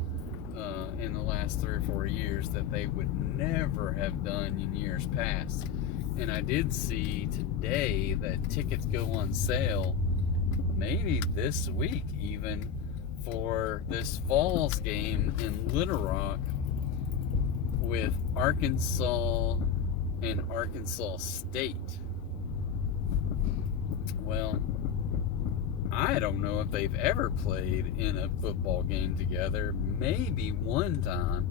in the last 3 or 4 years that they would never have done in years past. And I did see today that tickets go on sale maybe this week even for this Falls game in Little Rock with Arkansas and Arkansas State. Well, I don't know if they've ever played in a football game together. Maybe one time.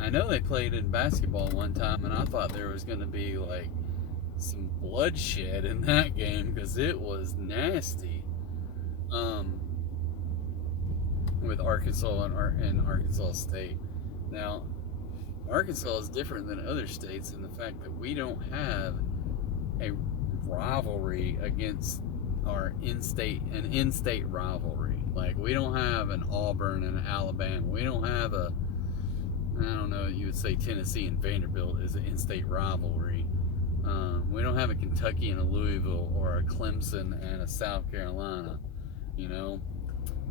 I know they played in basketball one time, and I thought there was going to be like some bloodshed in that game because it was nasty. With Arkansas and Arkansas State. Now, Arkansas is different than other states in the fact that we don't have a rivalry against our in-state rivalry. Like, we don't have an Auburn and an Alabama. We don't have I don't know, you would say Tennessee and Vanderbilt is an in-state rivalry. We don't have a Kentucky and a Louisville or a Clemson and a South Carolina. You know,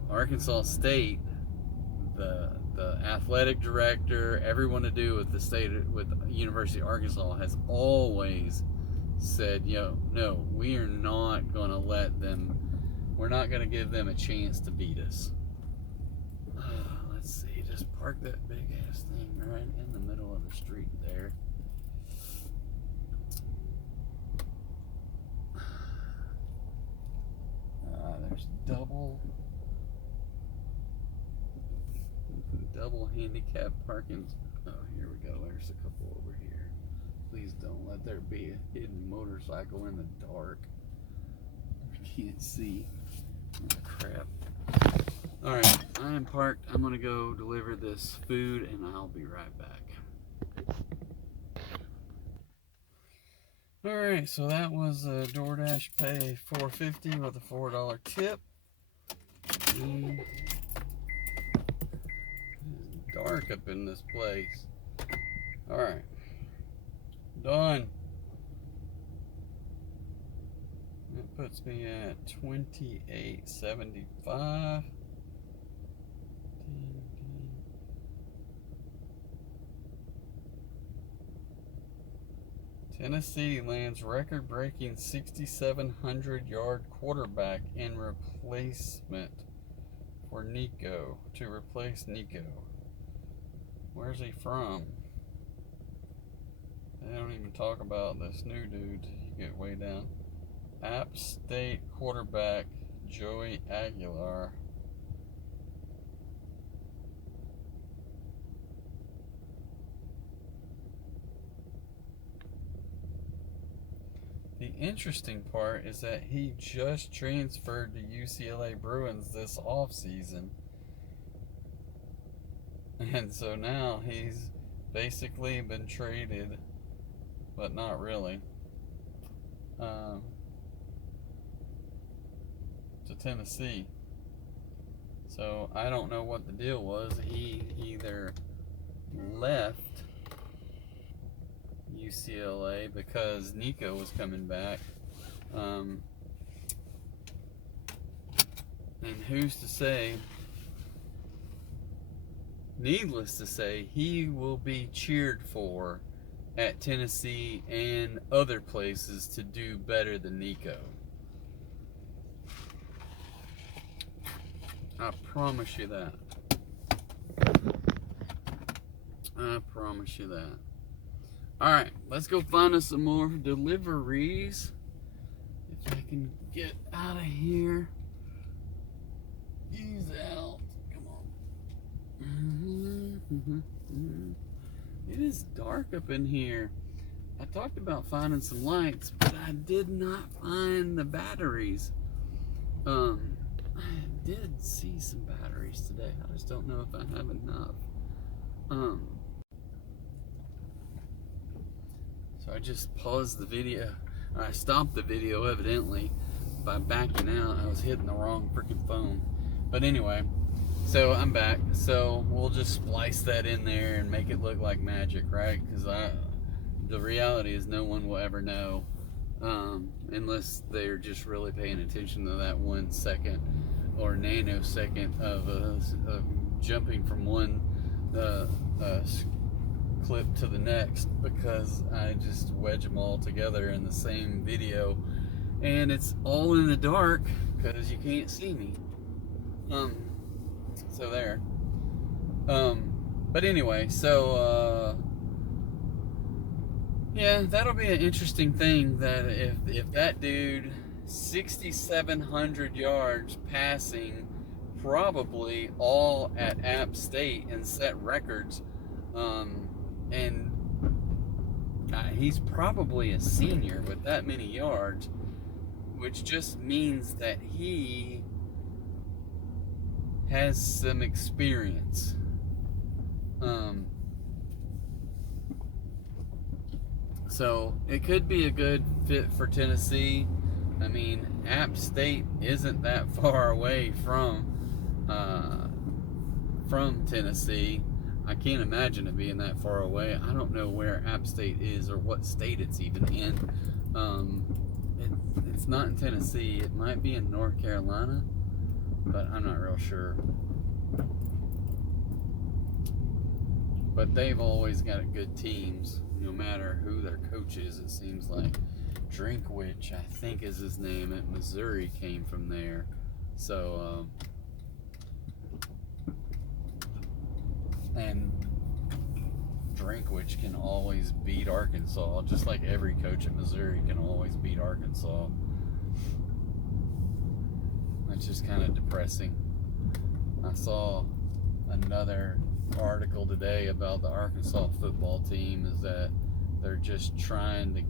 Arkansas State, the athletic director, everyone to do with the University of Arkansas has always said, no, we are not going to let them, we're not going to give them a chance to beat us. Let's see, just park that big ass thing right in the middle of the street there. There's double handicap parking. Oh, here we go. There's a couple over here. Please don't let there be a hidden motorcycle in the dark. We can't see. Oh, crap. Alright, I am parked. I'm going to go deliver this food and I'll be right back. Alright, so that was a DoorDash pay $4.50 with a $4 tip. It's dark up in this place. Alright. Done. That puts me at $28.75. Tennessee lands record-breaking 6,700-yard quarterback in replacement for Nico, to replace Nico. Where's he from? They don't even talk about this new dude. You get way down. App State quarterback Joey Aguilar. The interesting part is that he just transferred to UCLA Bruins this offseason. And so now he's basically been traded, but not really, to Tennessee. So I don't know what the deal was. He either left UCLA because Nico was coming back, and who's to say, needless to say, he will be cheered for at Tennessee and other places to do better than Nico. I promise you that. I promise you that. Alright, let's go find us some more deliveries. If I can get out of here. Ease out. Come on. It is dark up in here. I talked about finding some lights, but I did not find the batteries. I did see some batteries today. I just don't know if I have enough. So I just paused the video. I stopped the video evidently by backing out. I was hitting the wrong freaking phone. But anyway, so I'm back. So we'll just splice that in there and make it look like magic, right? Because the reality is no one will ever know unless they're just really paying attention to that 1 second or nanosecond of jumping from one clip to the next, because I just wedge them all together in the same video, and it's all in the dark because you can't see me. So there. But anyway, so yeah, that'll be an interesting thing, that if that dude 6,700 yards passing, probably all at App State, and set records, and he's probably a senior with that many yards, which just means that he has some experience. So it could be a good fit for Tennessee. I mean, App State isn't that far away from Tennessee. I can't imagine it being that far away. I don't know where App State is or what state it's even in. It's not in Tennessee. It might be in North Carolina, but I'm not real sure. But they've always got good teams, no matter who their coach is, it seems like. Drinkwich, I think is his name, at Missouri, came from there. So, and Drinkwich can always beat Arkansas, just like every coach at Missouri can always beat Arkansas. It's just kind of depressing. I saw another article today about the Arkansas football team, is that they're just trying to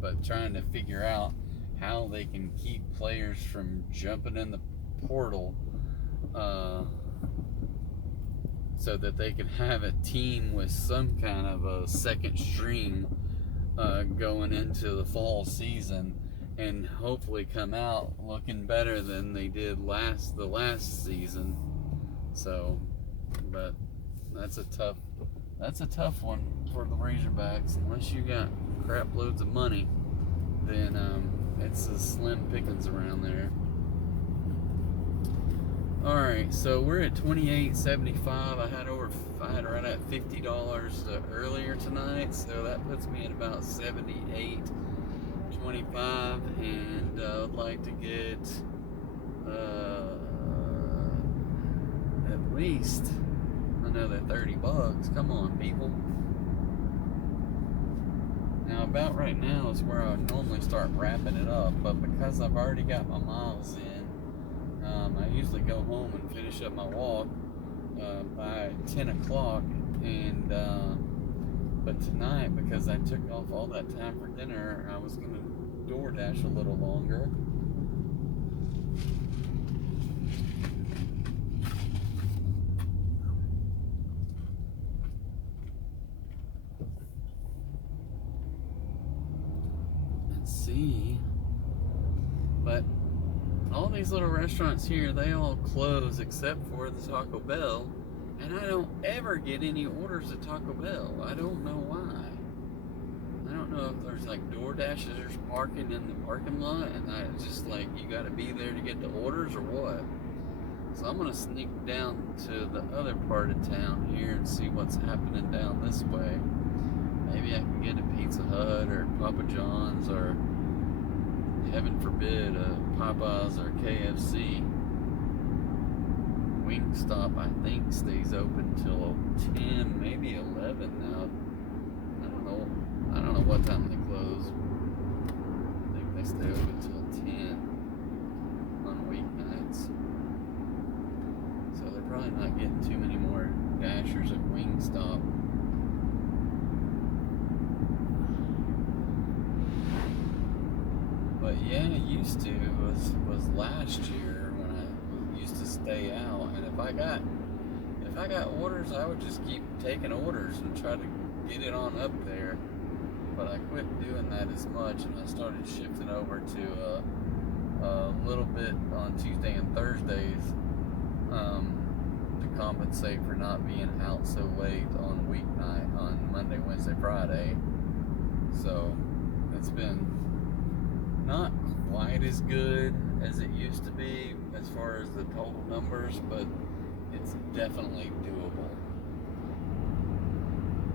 but trying to figure out how they can keep players from jumping in the portal, so that they can have a team with some kind of a second string going into the fall season, and hopefully come out looking better than they did the last season. So, but that's a tough one for the Razorbacks. Unless you got crap loads of money, then it's a slim pickings around there. All right, so we're at $28.75. I had right at $50 earlier tonight, so that puts me at about $78.25, and I'd like to get at least another $30. Come on, people. Now, about right now is where I would normally start wrapping it up, but because I've already got my miles in, I usually go home and finish up my walk by 10 o'clock, and but tonight, because I took off all that time for dinner, I was going to DoorDash a little longer. See, but all these little restaurants here, they all close except for the Taco Bell, and I don't ever get any orders at Taco Bell. I don't know why. I don't know if there's like DoorDashers parking in the parking lot, and I just like, you got to be there to get the orders, or what? So I'm gonna sneak down to the other part of town here and see what's happening down this way. Maybe I can get a Pizza Hut or Papa John's, or heaven forbid, a Popeyes or KFC. Wingstop, I think, stays open till 10, maybe 11 now. I don't know what time they close. I think they stay open till 10 on weeknights. So they're probably not getting too many more dashers at Wingstop. Yeah, used to was last year when I used to stay out, and if I got orders, I would just keep taking orders and try to get it on up there. But I quit doing that as much, and I started shifting over to a little bit on Tuesday and Thursdays to compensate for not being out so late on weeknight on Monday, Wednesday, Friday. So it's been not quite as good as it used to be as far as the total numbers, but it's definitely doable.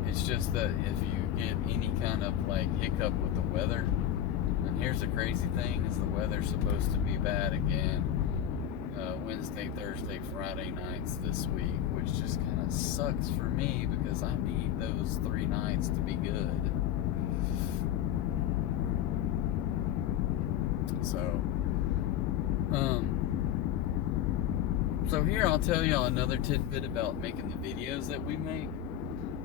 It's just that if you get any kind of like hiccup with the weather, and here's the crazy thing, is the weather's supposed to be bad again Wednesday, Thursday, Friday nights this week, which just kind of sucks for me because I need those 3 nights to be good. So here I'll tell y'all another tidbit about making the videos that we make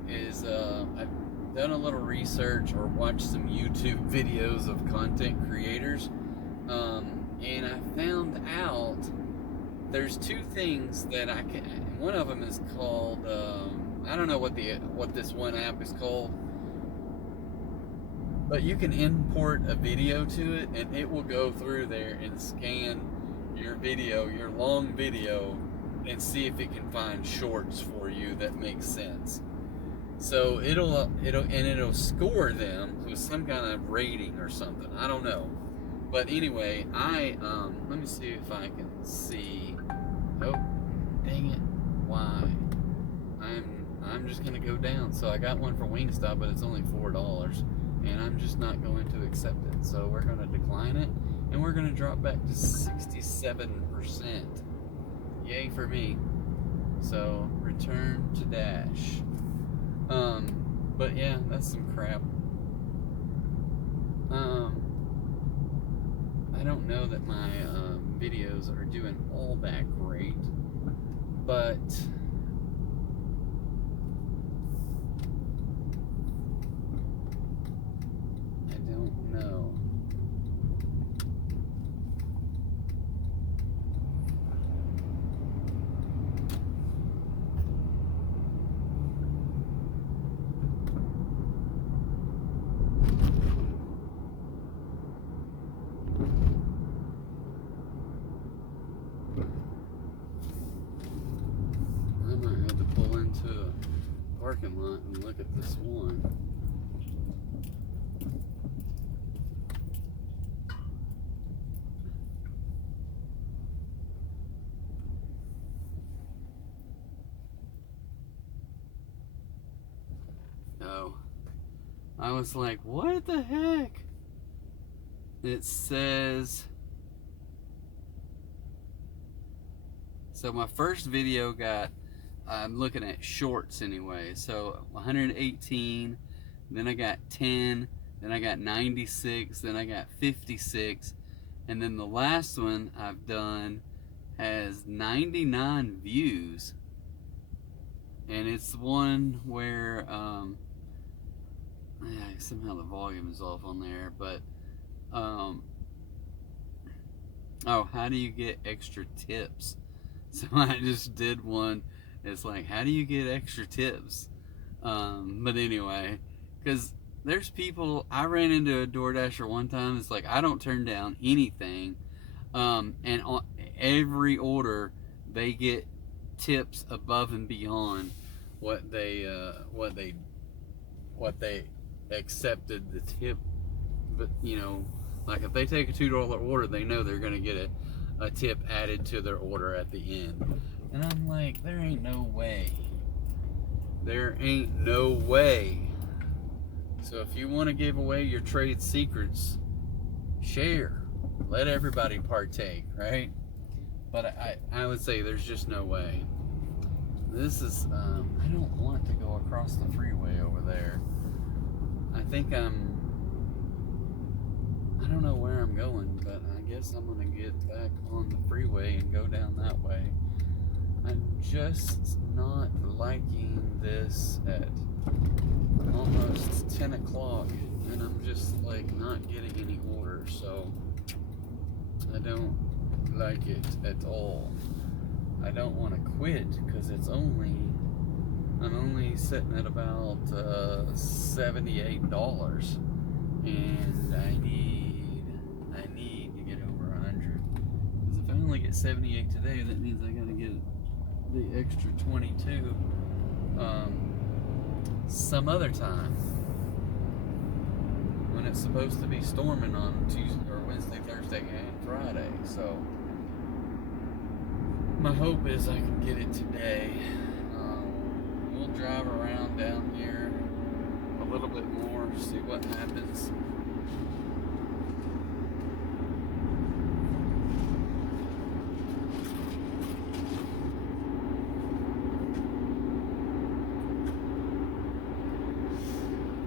is I've done a little research or watched some YouTube videos of content creators, and I found out there's 2 things that I can. One of them is called I don't know what this one app is called, but you can import a video to it, and it will go through there and scan your video, your long video, and see if it can find shorts for you that make sense. So it'll score them with some kind of rating or something. I don't know. But anyway, let me see if I can see. Oh, dang it! Why? I'm just gonna go down. So I got one for Wingstop, but it's only $4, and I'm just not going to accept it. So we're gonna decline it, and we're gonna drop back to 67%. Yay for me. So return to Dash. But yeah, that's some crap. I don't know that my videos are doing all that great, but I don't know. Parking lot and look at this one. Oh, I was like, what the heck? It says, so my first video got, I'm looking at shorts anyway, so 118, then I got 10, then I got 96, then I got 56, and then the last one I've done has 99 views, and it's the one where somehow the volume is off on there, but oh, how do you get extra tips? So I just did one. It's like, how do you get extra tips? But anyway, because there's people, I ran into a DoorDasher one time. It's like, I don't turn down anything, and on every order they get tips above and beyond what they accepted the tip. But you know, like if they take a $2 order, they know they're gonna get a tip added to their order at the end. And I'm like, there ain't no way. There ain't no way. So if you want to give away your trade secrets, share. Let everybody partake, right? But I would say there's just no way. This is, I don't want to go across the freeway over there. I think I don't know where I'm going, but I guess I'm going to get back on the freeway and go down that way. I'm just not liking this at almost 10 o'clock, and I'm just like not getting any orders, so I don't like it at all. I don't want to quit because I'm only sitting at about $78, and I need to get over 100. Because if I only get 78 today, that means I got to get the extra 22 some other time when it's supposed to be storming on Tuesday or Wednesday, Thursday, and Friday. So my hope is I can get it today. We'll drive around down here a little bit more, see what happens.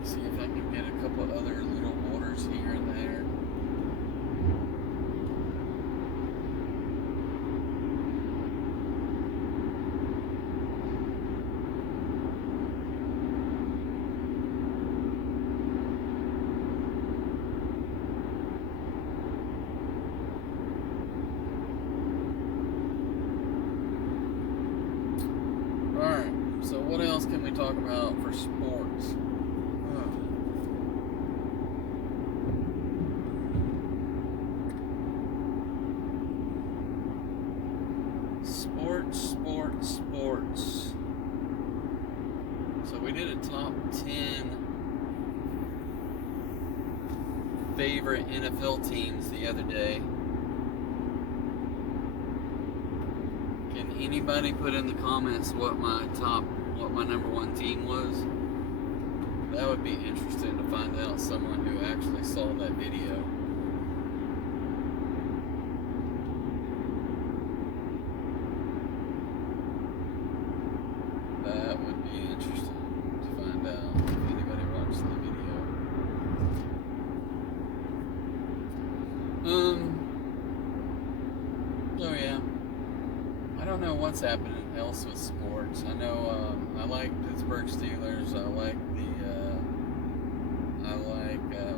See if I can get a couple other little orders here and there. Alright, so what else can we talk about for sports? Sports. So we did a top 10 favorite NFL teams the other day. Can anybody put in the comments what my number one team was? That would be interesting to find out someone who actually saw that video. That would be interesting to find out if anybody watched the video. So yeah, I don't know what's happening else with sports. I know I like Pittsburgh Steelers.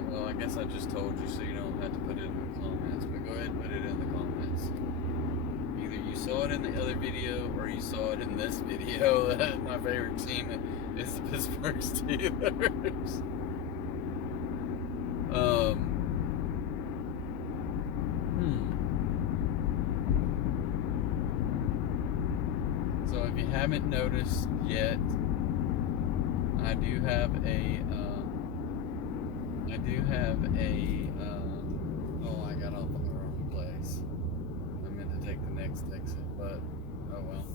Well, I guess I just told you, so you don't have to put it in the comments. But go ahead and put it in the comments. Either you saw it in the other video or you saw it in this video. That my favorite team is the Pittsburgh Steelers. So if you haven't noticed yet, I do have a oh, I got off on the wrong place. I meant to take the next exit, but oh well.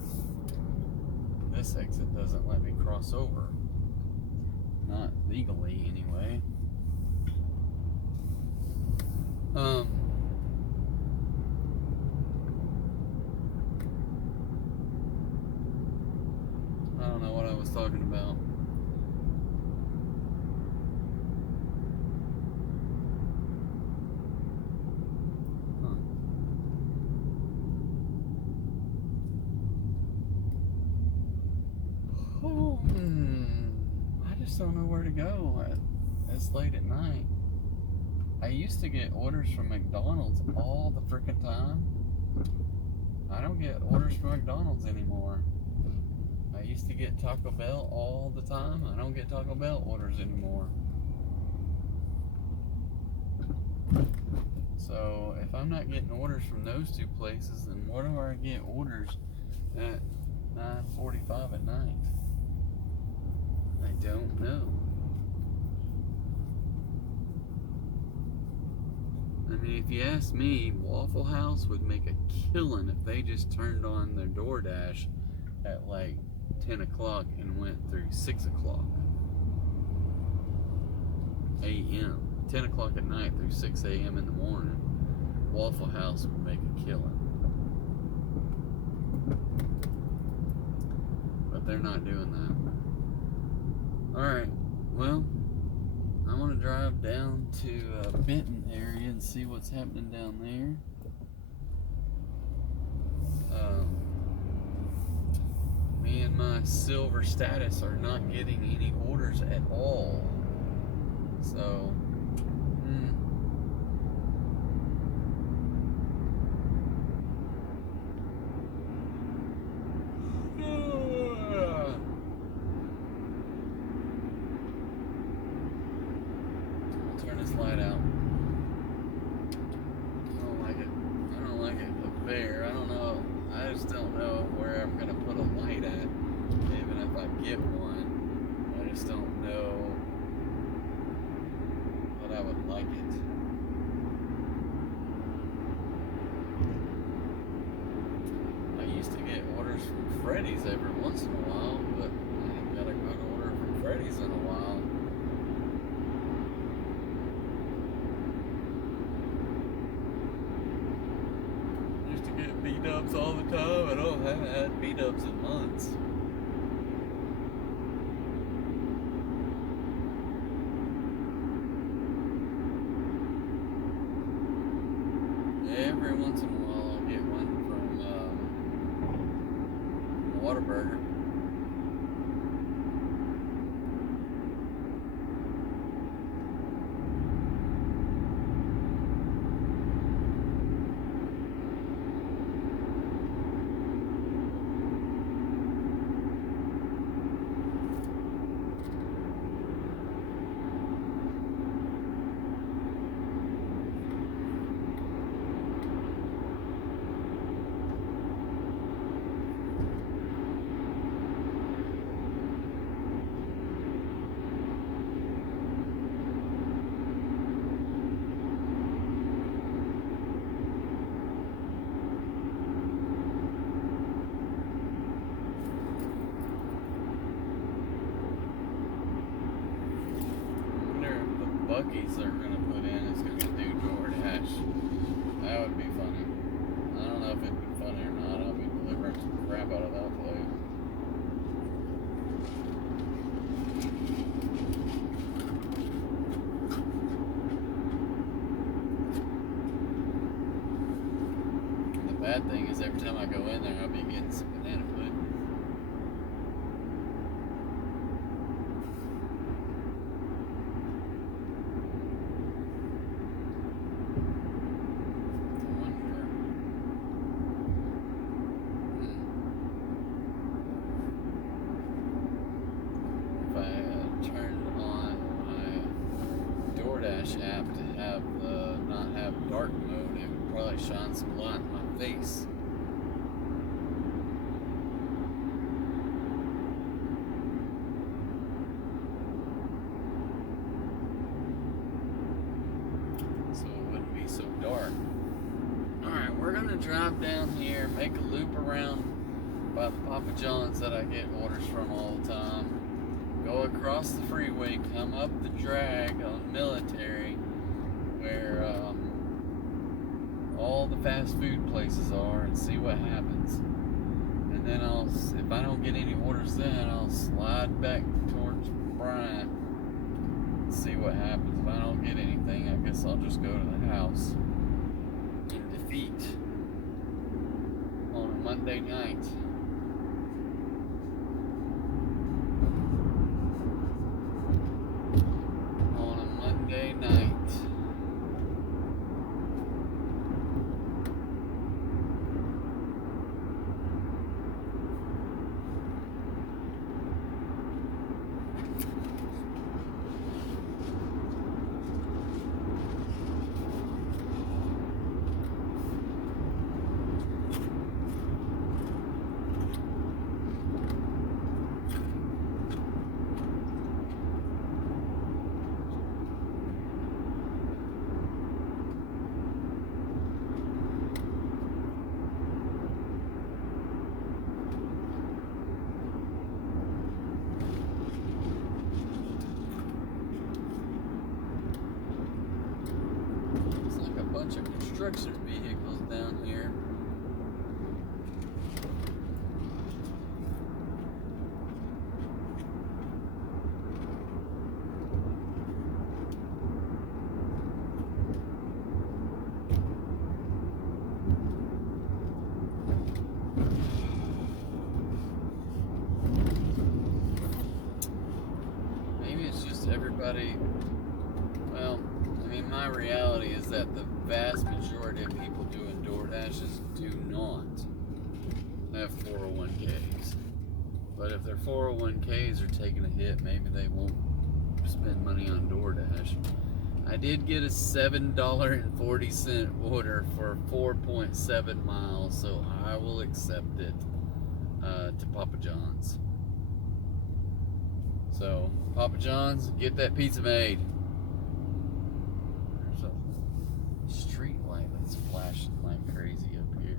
This exit doesn't let me cross over. Not legally, anyway. I don't know what I was talking about. I just don't know where to go. It's late at night. I used to get orders from McDonald's all the frickin' time. I don't get orders from McDonald's anymore. I used to get Taco Bell all the time. I don't get Taco Bell orders anymore. So if I'm not getting orders from those two places, then where do I get orders at 9:45 at night? I don't know. I mean, if you ask me, Waffle House would make a killing if they just turned on their DoorDash at like 10 o'clock and went through 6 o'clock a.m. 10 o'clock at night through 6 a.m. in the morning. Waffle House would make a killing. But they're not doing that. Alright, well, I want to drive down to Benton area and see what's happening down there. Me and my silver status are not getting any orders at all. So, used to get orders from Freddy's every once in a while, but I ain't got a good order from Freddy's in a while. I used to get B-dubs all the time. I haven't had B-dubs in months. Every once in a while I'll get one from Whataburger. Bucky's they're gonna put in is gonna do DoorDash. That would be funny. I don't know if it'd be funny or not. I'll be delivering some crap out of that place. The bad thing is every time I go in there, I'll be getting some banana pudding. App to have not have dark mode, it would probably shine some light in my face. So it wouldn't be so dark. Alright, we're gonna drive down here, make a loop around by the Papa John's that I get orders from all the time. Go across the freeway, come up the drag on Military, where all the fast food places are, and see what happens. And then if I don't get any orders then, I'll slide back towards Bryant and see what happens. If I don't get anything, I guess I'll just go to the house in defeat on a Monday night. Monday night. Bunch of construction vehicles down here. Maybe it's just everybody. Well, I mean, my reality is that the vast majority of people doing DoorDashes do not have 401ks. But if their 401ks are taking a hit, maybe they won't spend money on DoorDash. I did get a $7.40 order for 4.7 miles, so I will accept it to Papa John's. So, Papa John's, get that pizza made. There's a street light that's flashing like crazy up here.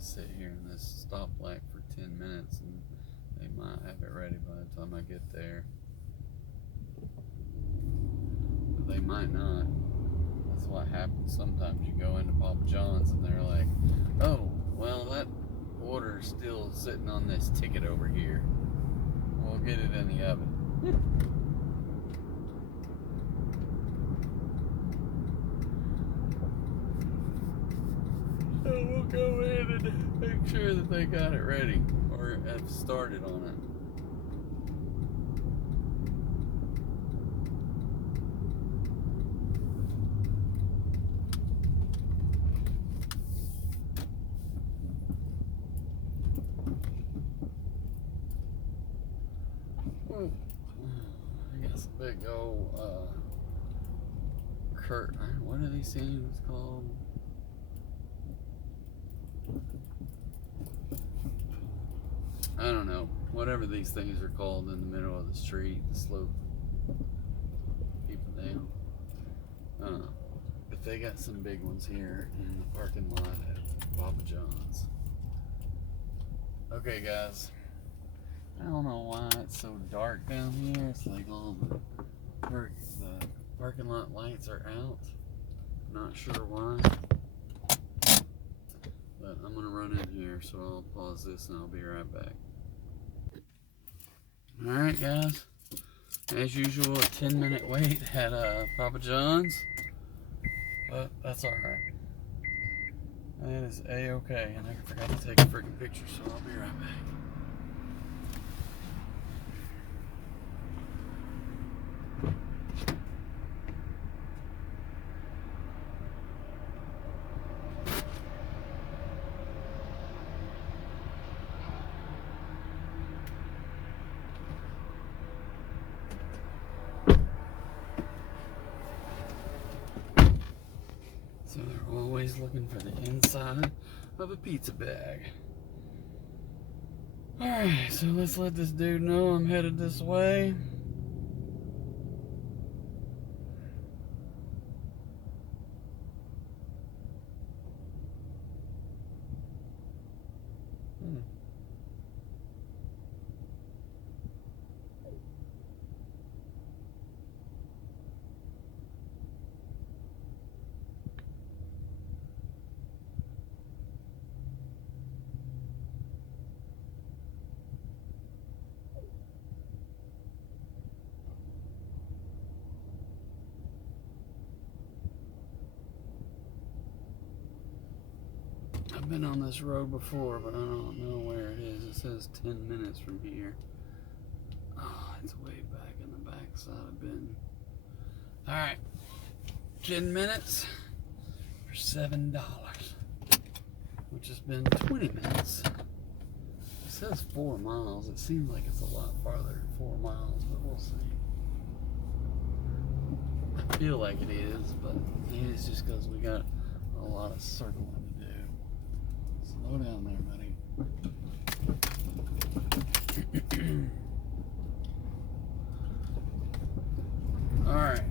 sit here in this stoplight for 10 minutes and they might have it ready by the time I get there. But they might not. That's what happens sometimes. You go into Papa John's and they're like, oh, well, that order's still sitting on this ticket over here. We'll get it in the oven. So we'll go in and make sure that they got it ready or have started on it. I got some big old what are these things called? I don't know. Whatever these things are called in the middle of the street to slow people down. But they got some big ones here in the parking lot at Papa John's. Okay, guys. I don't know why it's so dark down here. It's like all the parking lot lights are out. Not sure why. But I'm gonna run in here, so I'll pause this and I'll be right back. Alright, guys. As usual, a 10-minute wait at Papa John's. But that's alright. That is A-okay. And I forgot to take a freaking picture, so I'll be right back. So they're always looking for the inside of a pizza bag. Alright, so let's let this dude know I'm headed this way. I've been on this road before, but I don't know where it is. It says 10 minutes from here. Oh, it's way back in the back side of Bend. Alright, 10 minutes for $7, which has been 20 minutes. It says 4 miles. It seems like it's a lot farther than 4 miles, but we'll see. I feel like it is, but maybe it's just because we got a lot of circling to do. Slow down there, buddy. All right.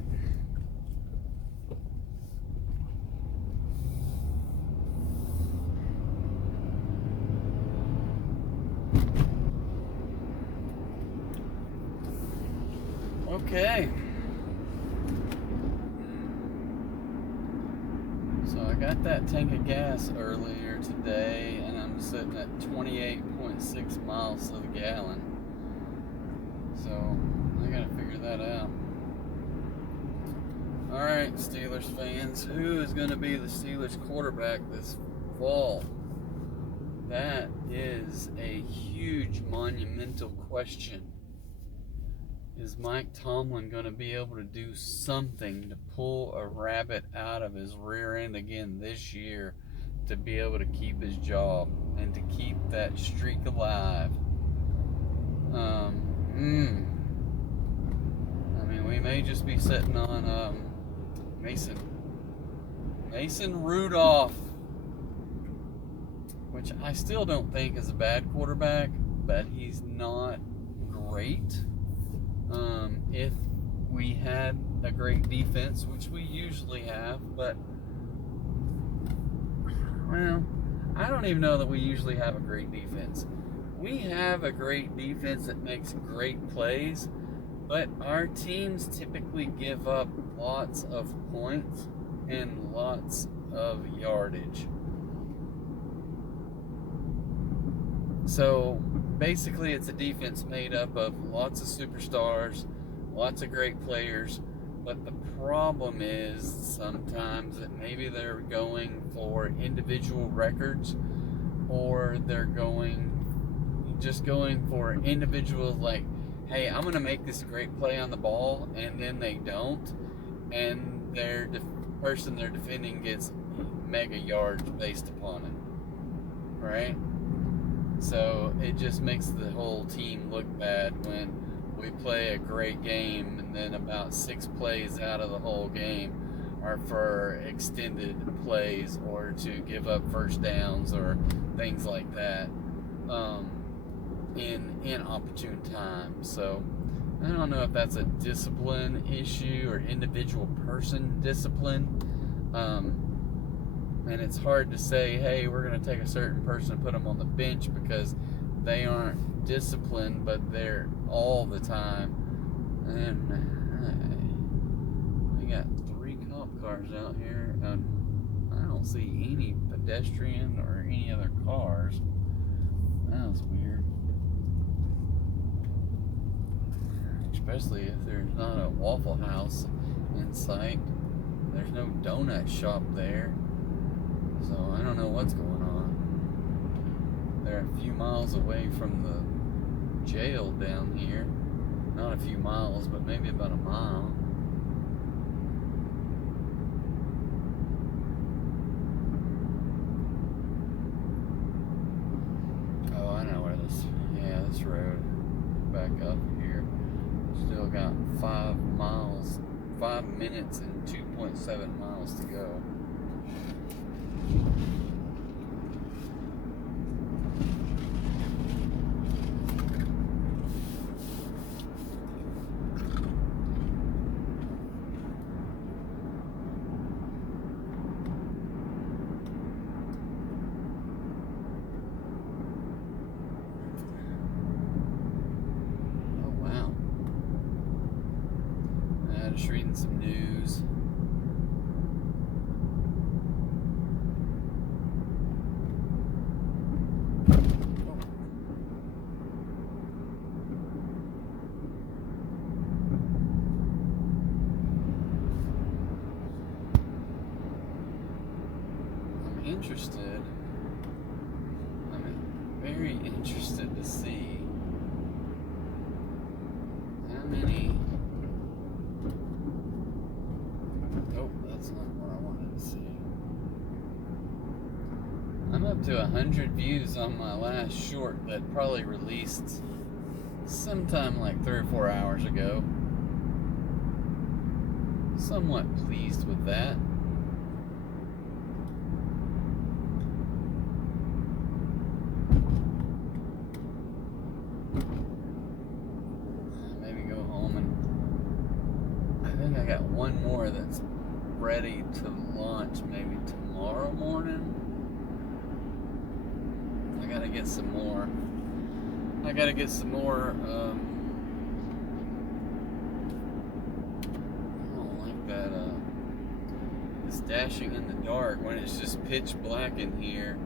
Okay. So I got that tank of gas earlier today, and I'm sitting at 28.6 miles to the gallon. So I gotta figure that out. All right, Steelers fans, who is going to be the Steelers quarterback this fall? That is a huge, monumental question. Is Mike Tomlin going to be able to do something to pull a rabbit out of his rear end again this year to be able to keep his job and to keep that streak alive? I mean, we may just be sitting on Mason Rudolph, which I still don't think is a bad quarterback, but he's not great. If we had a great defense, which we usually have, but well, I don't even know that we usually have a great defense. We have a great defense that makes great plays, but our teams typically give up lots of points and lots of yardage. So basically, it's a defense made up of lots of superstars, lots of great players, but the problem is sometimes that maybe they're going for individual records, or they're just going for individuals like, hey, I'm going to make this great play on the ball, and then they don't, and their person they're defending gets mega yards based upon it, right? So it just makes the whole team look bad when we play a great game and then about 6 plays out of the whole game are for extended plays or to give up first downs or things like that in inopportune time. So I don't know if that's a discipline issue or individual person discipline. And it's hard to say, hey, we're going to take a certain person and put them on the bench because they aren't disciplined, but they're all the time. And we got 3 cop cars out here, and I don't see any pedestrian or any other cars. That was weird. Especially if there's not a Waffle House in sight. There's no donut shop there. So I don't know what's going on. They're a few miles away from the jail down here. Not a few miles, but maybe about a mile. Oh, I know where this road back up here. Still got 5 minutes and 2.7 miles to go. Just reading some news. I'm very interested to see how many. Oh, that's not what I wanted to see. I'm up to 100 views on my last short that probably released sometime like 3 or 4 hours ago. Somewhat pleased with that. Maybe go home and I think I got one more that's ready to launch maybe tomorrow morning. I gotta get some more. I don't like that it's dashing in the dark when it's just pitch black in here.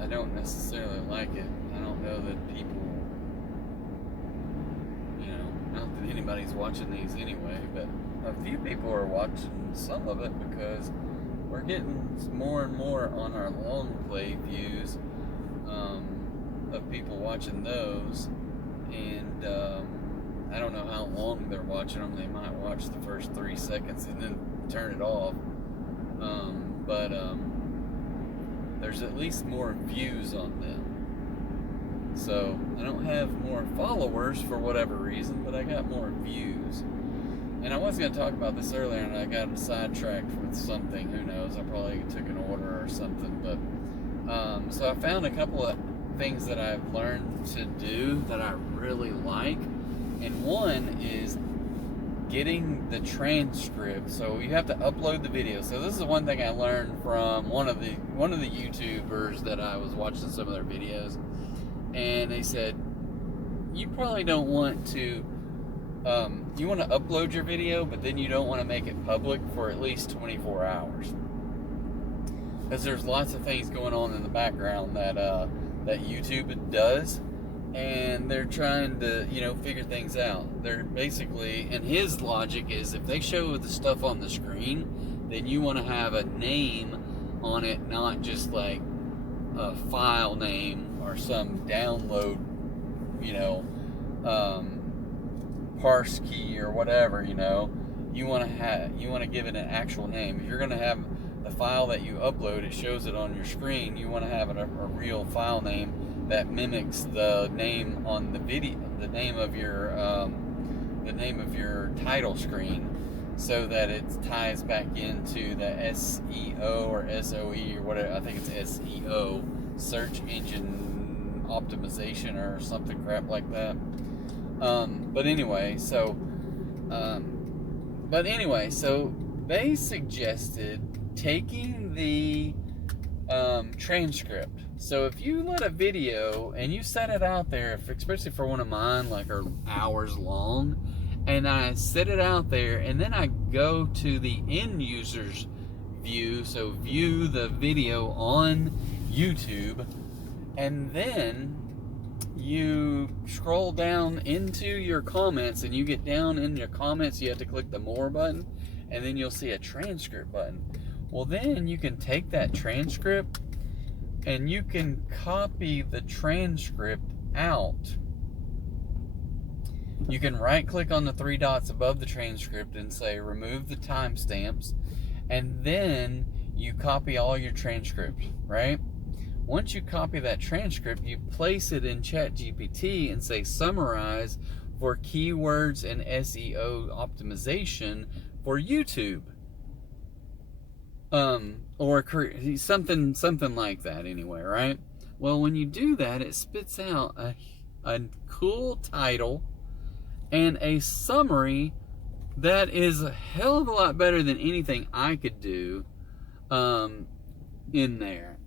I don't necessarily like it. I don't know that people, not that anybody's watching these anyway, but a few people are watching some of it because we're getting more and more on our long play views of people watching those, and I don't know how long they're watching them. They might watch the first 3 seconds and then turn it off, but there's at least more views on them. So I don't have more followers for whatever reason, but I got more views. And I was going to talk about this earlier, and I got sidetracked with something. Who knows? I probably took an order or something. But so I found a couple of things that I've learned to do that I really like. And one is getting the transcript. So you have to upload the video. So this is one thing I learned from one of the YouTubers that I was watching some of their videos, and they said you probably don't want to. You want to upload your video, but then you don't want to make it public for at least 24 hours. Because there's lots of things going on in the background that YouTube does, and they're trying to, figure things out. They're basically, and his logic is if they show the stuff on the screen, then you want to have a name on it, not just like a file name or some download, parse key or whatever. You want to give it an actual name. If you're going to have the file that you upload, it shows it on your screen, you want to have a real file name that mimics the name on the video, the name of your title screen, so that it ties back into the SEO or SOE or whatever. I think it's SEO, search engine optimization or something crap like that. But anyway, so they suggested taking the transcript. So if you let a video and you set it out there, especially for one of mine, like are hours long, and I set it out there, and then I go to the end user's view, so view the video on YouTube, and then you scroll down into your comments, and you get down in your comments, you have to click the more button, and then you'll see a transcript button. Well, then you can take that transcript and you can copy the transcript out. You can right click on the three dots above the transcript and say remove the timestamps, and then you copy all your transcripts, right? Once you copy that transcript, you place it in ChatGPT and say summarize for keywords and SEO optimization for YouTube. Or something like that anyway, right? Well, when you do that, it spits out a cool title and a summary that is a hell of a lot better than anything I could do in there.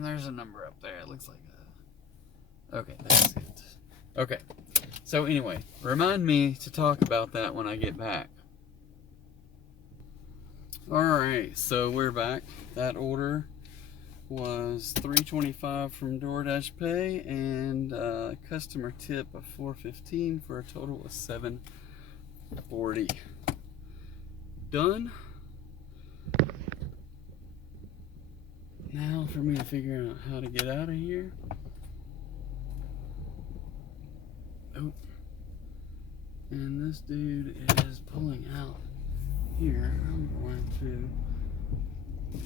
There's a number up there. It looks like that. Okay, that's it. Okay, so anyway, remind me to talk about that when I get back. Alright, so we're back. That order was $3.25 from DoorDash Pay, and customer tip of $4.15 for a total of $7.40. Done. Now for me to figure out how to get out of here. Oh. And this dude is pulling out here. I'm going to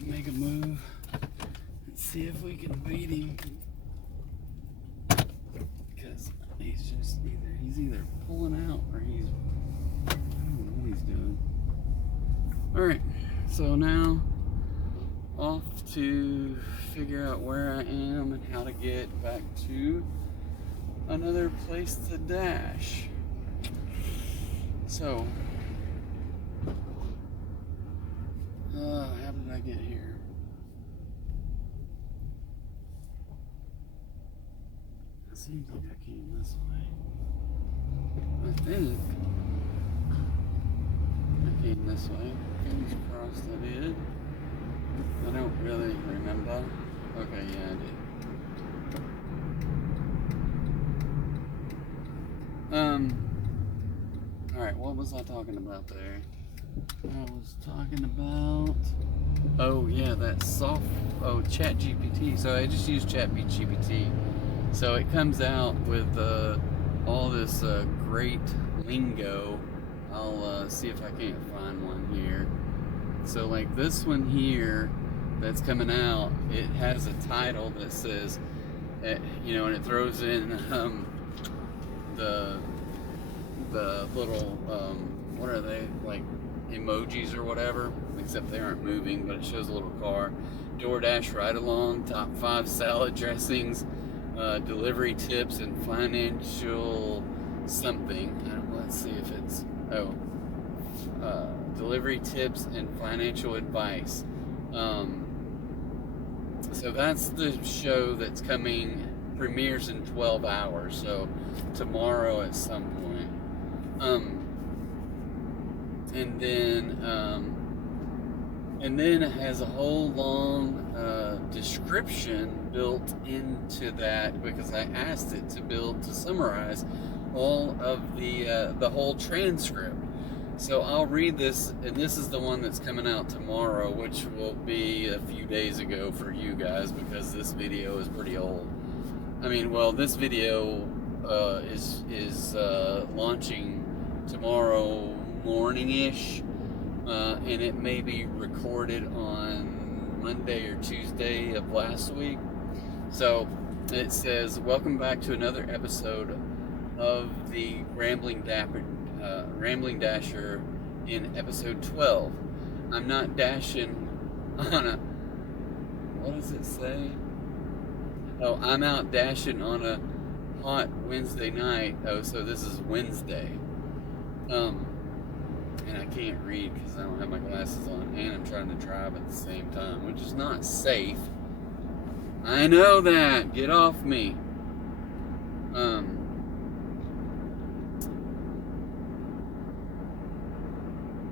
make a move and see if we can beat him, because he's either pulling out or I don't know what he's doing. Alright, so now off to figure out where I am and how to get back to another place to dash. So how did I get here? It seems like I came this way. I think I came this way. Fingers crossed I did. I don't really remember. Okay, yeah, I did. Alright, what was I talking about there? I was talking about, ChatGPT. So I just use ChatGPT. So it comes out with all this great lingo. I'll see if I can't find one here. So like this one here that's coming out, it has a title that says, and it throws in the little, what are they, like emojis or whatever, except they aren't moving, but it shows a little car. DoorDash ride along, top 5 salad dressings, delivery tips, and financial something. Let's see if it's delivery tips and financial advice. So that's the show that's coming, premieres in 12 hours, so tomorrow at some point. And then it has a whole long description built into that, because I asked it to summarize all of the whole transcript. So I'll read this, and this is the one that's coming out tomorrow, which will be a few days ago for you guys, because this video is pretty old. I mean, well, this video is launching tomorrow morning-ish, and it may be recorded on Monday or Tuesday of last week. So it says, welcome back to another episode of the Rambling Dasher in episode 12. I'm not dashing on a, what does it say? Oh, I'm out dashing on a hot Wednesday night. Oh, so this is Wednesday. And I can't read because I don't have my glasses on, and I'm trying to drive at the same time, which is not safe. I know that. Get off me.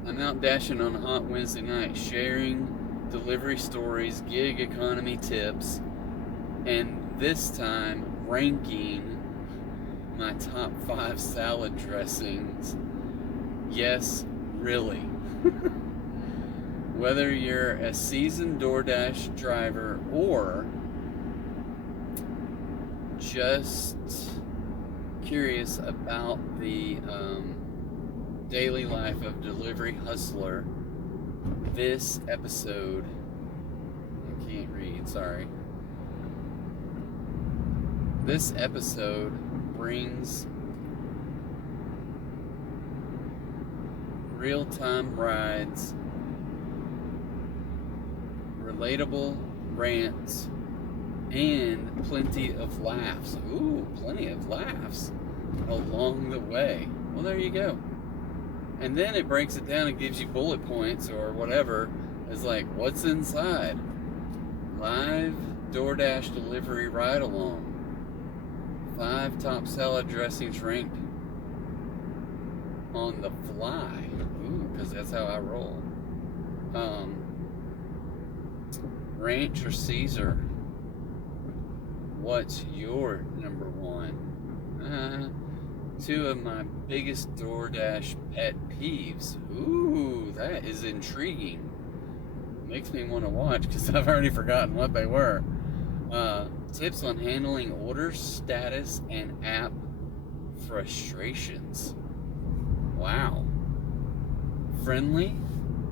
I'm out dashing on a hot Wednesday night, sharing delivery stories, gig economy tips, and this time ranking my top 5 salad dressings. Yes, really. Whether you're a seasoned DoorDash driver or just curious about the daily life of delivery hustler, this episode, I can't read, sorry. This episode brings real-time rides, relatable rants, and plenty of laughs. Ooh, plenty of laughs along the way. Well, there you go. And then it breaks it down and gives you bullet points or whatever. It's like, what's inside? Live DoorDash delivery ride-along. 5 top salad dressings ranked on the fly. Ooh, because that's how I roll. Ranch or Caesar? What's your number 1? 2 of my biggest DoorDash pet peeves. Ooh, that is intriguing. Makes me want to watch because I've already forgotten what they were. Tips on handling orders, status, and app frustrations. Wow. Friendly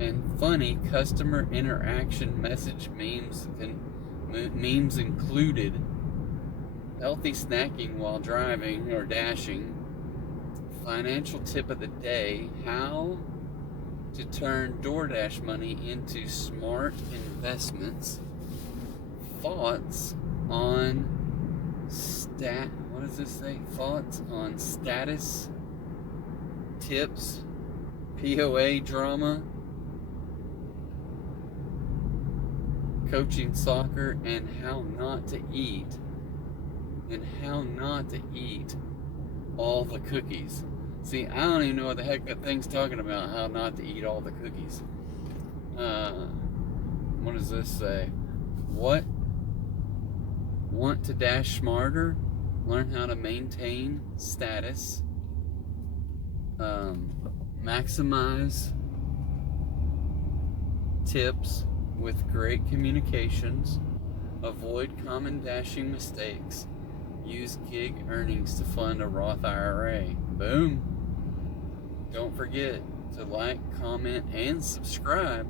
and funny customer interaction message memes included. Healthy snacking while driving or dashing. Financial tip of the day: how to turn DoorDash money into smart investments. Thoughts on what does this say? Thoughts on status, tips, POA drama, coaching soccer, and how not to eat all the cookies. See, I don't even know what the heck that thing's talking about, how not to eat all the cookies. What does this say? What? Want to dash smarter? Learn how to maintain status. Maximize tips with great communications. Avoid common dashing mistakes. Use gig earnings to fund a Roth IRA. Boom. Don't forget to like, comment, and subscribe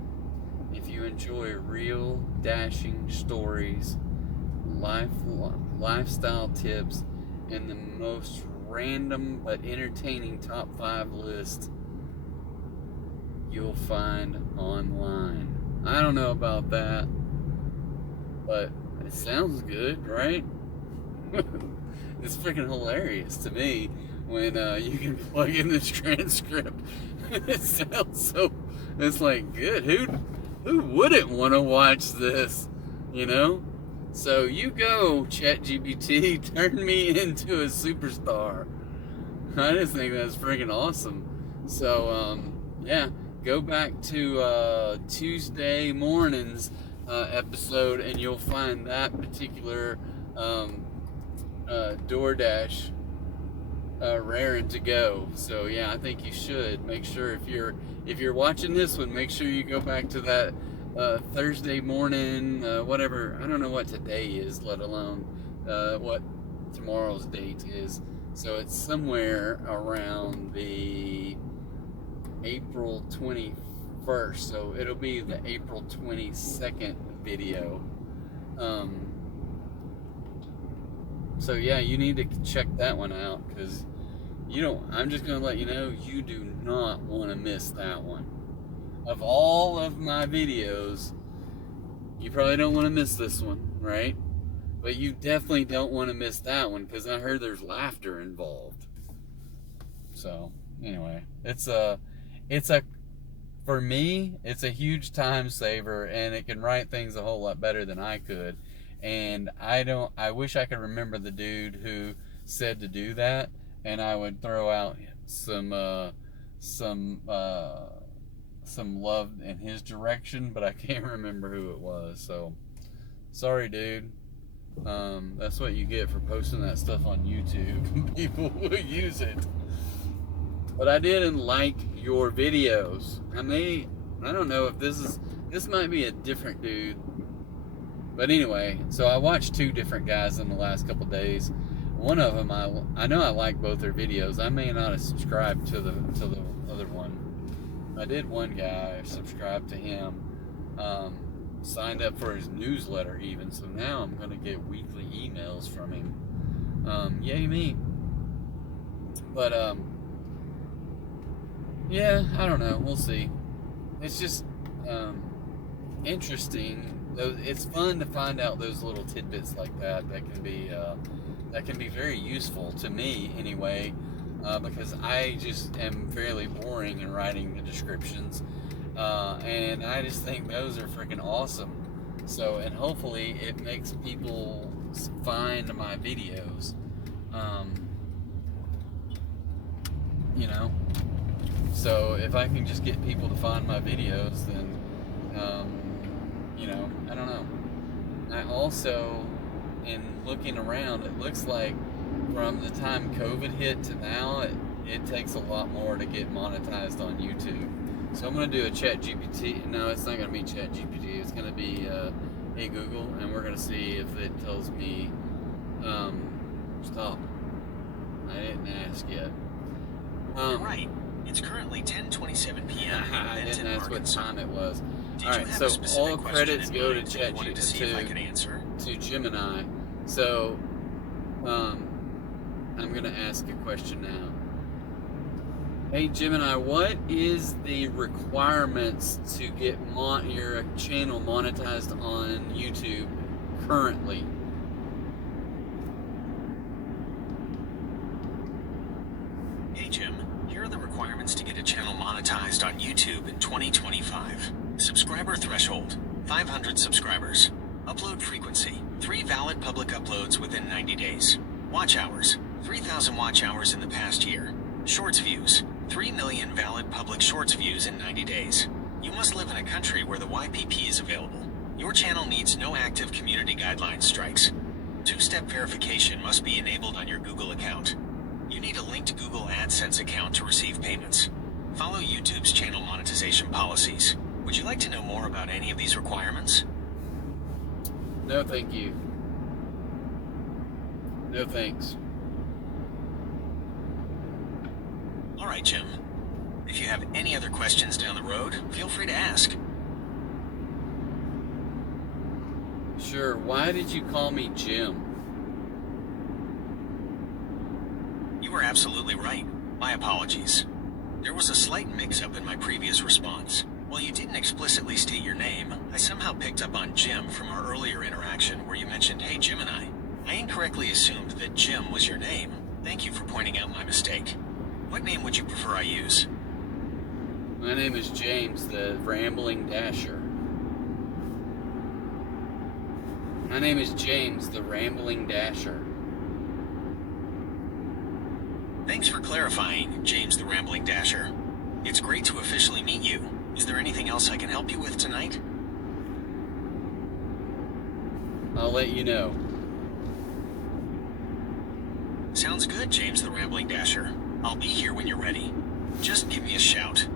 if you enjoy real dashing stories, lifestyle tips, and the most random but entertaining top 5 list you'll find online. I don't know about that, but it sounds good, right? It's freaking hilarious to me when you can plug in this transcript. It sounds so. It's like good. Who wouldn't want to watch this? You know. So you go, ChatGPT, turn me into a superstar. I just think that's freaking awesome. So yeah, go back to Tuesday morning's episode, and you'll find that particular DoorDash raring to go. So yeah, I think you should make sure if you're watching this one, make sure you go back to that Thursday morning, whatever. I don't know what today is, let alone what tomorrow's date is. So it's somewhere around the April 21st. So it'll be the April 22nd video. So yeah, you need to check that one out, because I'm just going to let you know, you do not want to miss that one. Of all of my videos, you probably don't want to miss this one, right? But you definitely don't want to miss that one, because I heard there's laughter involved. So anyway, for me, it's a huge time saver, and it can write things a whole lot better than I could. And I wish I could remember the dude who said to do that, and I would throw out some love in his direction, but I can't remember who it was. So sorry, dude. That's what you get for posting that stuff on YouTube. People will use it. But I didn't like your videos. I don't know if this might be a different dude. But anyway, so I watched two different guys in the last couple days. One of them, I know I like both their videos. I may not have subscribed to the other one. I did one guy, subscribed to him, signed up for his newsletter even. So now I'm going to get weekly emails from him. Yay me. But yeah, I don't know. We'll see. It's just interesting. It's fun to find out those little tidbits like that can be very useful to me anyway, because I just am fairly boring in writing the descriptions, and I just think those are freaking awesome. So, and hopefully it makes people find my videos, so if I can just get people to find my videos, then I don't know. I also, in looking around, it looks like from the time COVID hit to now, it takes a lot more to get monetized on YouTube. So I'm going to do a ChatGPT. No, it's not going to be ChatGPT. It's going to be Hey Google, and we're going to see if it tells me, stop. I didn't ask yet. Right. It's currently 10:27 p.m. I didn't ask what time it was. Did all right, so all credits go to ChatGPT, to Gemini. So, I'm going to ask a question now. Hey Gemini, what is the requirements to get your channel monetized on YouTube currently? Hey Jim, here are the requirements to get a channel monetized on YouTube in 2025. Subscriber threshold, 500 subscribers. Upload frequency, 3 valid public uploads within 90 days. Watch hours, 3,000 watch hours in the past year. Shorts views, 3 million valid public shorts views in 90 days. You must live in a country where the YPP is available. Your channel needs no active community guidelines strikes. 2-step verification must be enabled on your Google account. You need a linked Google AdSense account to receive payments. Follow YouTube's channel monetization policies. Would you like to know more about any of these requirements? No, thank you. No, thanks. All right, Jim. If you have any other questions down the road, feel free to ask. Sure. Why did you call me Jim? You were absolutely right. My apologies. There was a slight mix-up in my previous response. While you didn't explicitly state your name, I somehow picked up on Jim from our earlier interaction where you mentioned, Hey Gemini. I incorrectly assumed that Jim was your name. Thank you for pointing out my mistake. What name would you prefer I use? My name is James, the Rambling Dasher. My name is James, the Rambling Dasher. Thanks for clarifying, James the Rambling Dasher. It's great to officially meet you. Is there anything else I can help you with tonight? I'll let you know. Sounds good, James the Rambling Dasher. I'll be here when you're ready. Just give me a shout.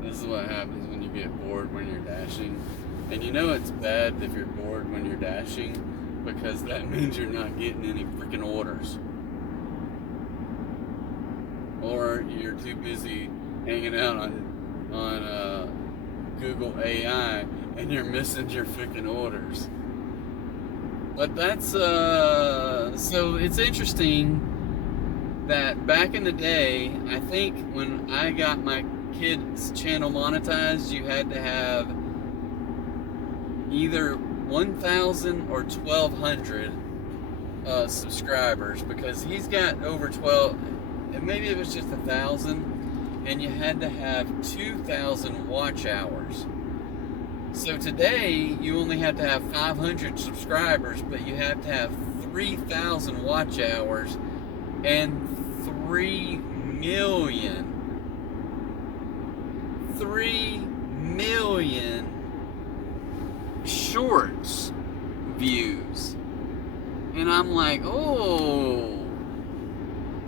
This is what happens when you get bored when you're dashing. And you know it's bad if you're bored when you're dashing, because that means you're not getting any freaking orders. Or you're too busy hanging out on Google AI and you're missing your freaking orders. But that's so it's interesting that back in the day, I think when I got my kids' channel monetized, you had to have either 1,000 or 1,200 subscribers, because he's got over 12, and maybe it was just 1,000, and you had to have 2,000 watch hours. So today you only have to have 500 subscribers, but you have to have 3,000 watch hours and 3 million shorts views. And I'm like, oh,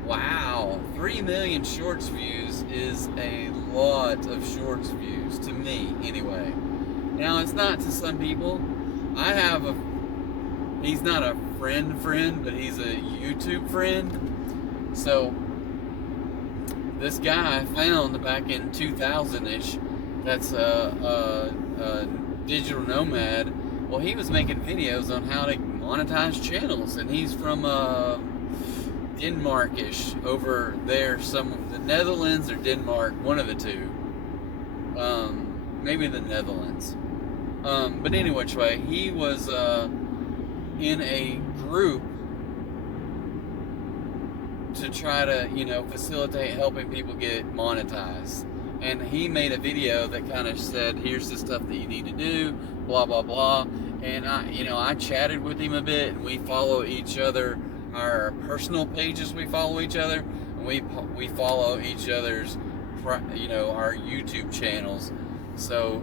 wow, 3 million shorts views is a lot of shorts views to me anyway. Now, it's not to some people. I have he's not a friend, but he's a YouTube friend. So this guy I found back in 2000-ish, that's a digital nomad. Well, he was making videos on how to monetize channels, and he's from Denmark-ish, over there, the Netherlands or Denmark, one of the two. Maybe the Netherlands. But anyway, he was in a group to try to, facilitate helping people get monetized. And he made a video that kind of said, here's the stuff that you need to do, blah, blah, blah. And I chatted with him a bit, and we follow each other, our personal pages, we follow each other, and we follow each other's, our YouTube channels. So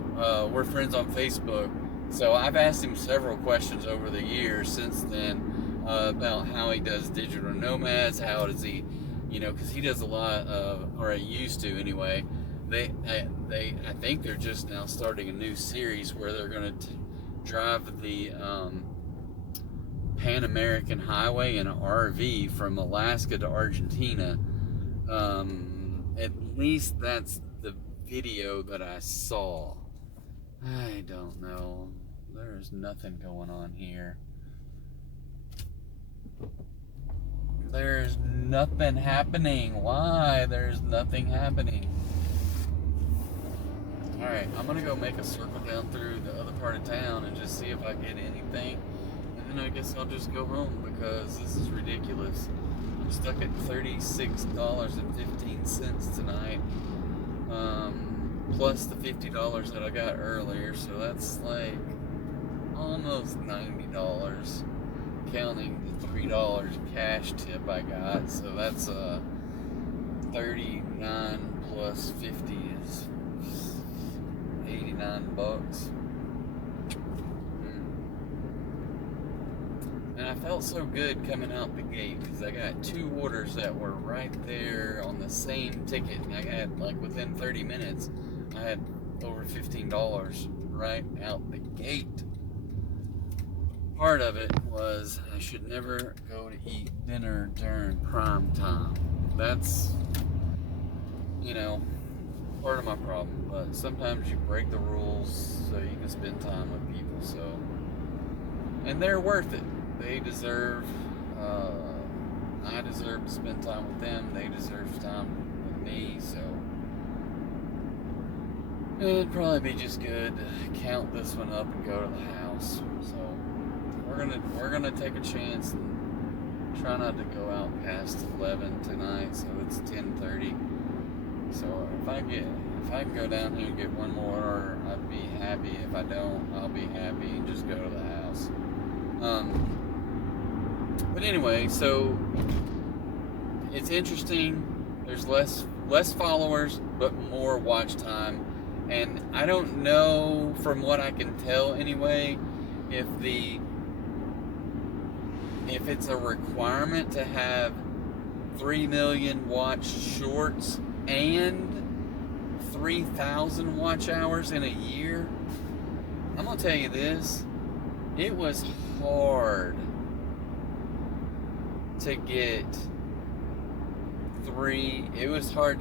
we're friends on Facebook. So I've asked him several questions over the years since then about how he does digital nomads, how does he, because he does a lot of, or he used to anyway. I think they're just now starting a new series where they're going to drive the Pan American Highway in an RV from Alaska to Argentina. At least that's the video that I saw. I don't know. There's nothing going on here. There's nothing happening. Why? There's nothing happening. Alright, I'm gonna go make a circle down through the other part of town and just see if I get anything. And then I guess I'll just go home, because this is ridiculous. I'm stuck at $36.15 tonight. Plus the $50 that I got earlier, so that's like almost $90, counting the $3 cash tip I got. So that's 39 plus 50 is 89 bucks. And I felt so good coming out the gate, because I got 2 orders that were right there on the same ticket, and I had, like, within 30 minutes I had over $15 right out the gate. Part of it was I should never go to eat dinner during prime time. That's, part of my problem. But sometimes you break the rules so you can spend time with people. So, and they're worth it. They deserve, I deserve to spend time with them. They deserve time with me. So it'd probably be just good to count this one up and go to the house. So we're gonna take a chance and try not to go out past 11 tonight, so it's 10:30. So if I can go down here and get one more order, I'd be happy. If I don't, I'll be happy and just go to the house. But anyway, so it's interesting. There's less followers, but more watch time. And I don't know, from what I can tell anyway, if it's a requirement to have 3 million watch shorts and 3,000 watch hours in a year. I'm gonna tell you this, it was hard to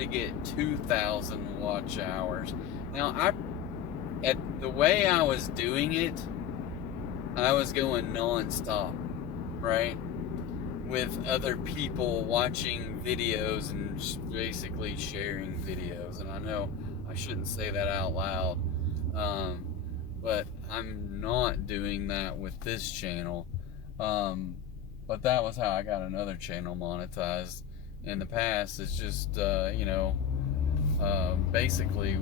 get 2,000 watch hours. Now, the way I was doing it, I was going non-stop, right? With other people watching videos and basically sharing videos. And I know I shouldn't say that out loud, but I'm not doing that with this channel. But that was how I got another channel monetized in the past. It's just, basically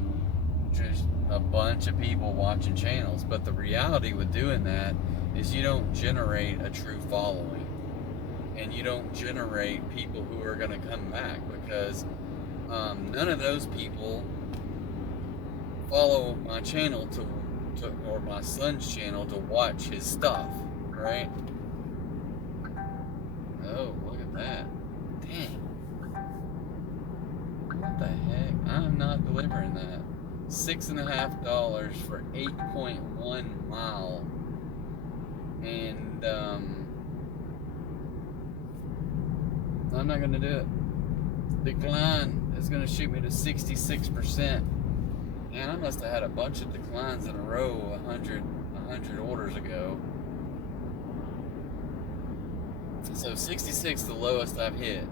just a bunch of people watching channels. But the reality with doing that is you don't generate a true following, and you don't generate people who are going to come back, because none of those people follow my channel or my son's channel to watch his stuff, right? Oh, look at that. Dang. What the heck? I'm not delivering that. $6.50 for 8.1 mile. And I'm not gonna do it. Decline is gonna shoot me to 66%. Man, I must have had a bunch of declines in a row 100 orders ago. So 66 the lowest I've hit.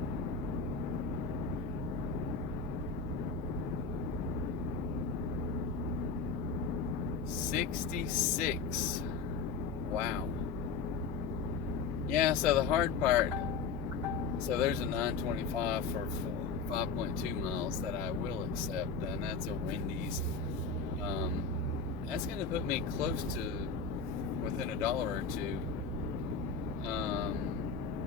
$66. Wow. Yeah, so the hard part, so there's a 925 for 5.2 miles that I will accept, and that's a Wendy's. That's going to put me close to within $1 or $2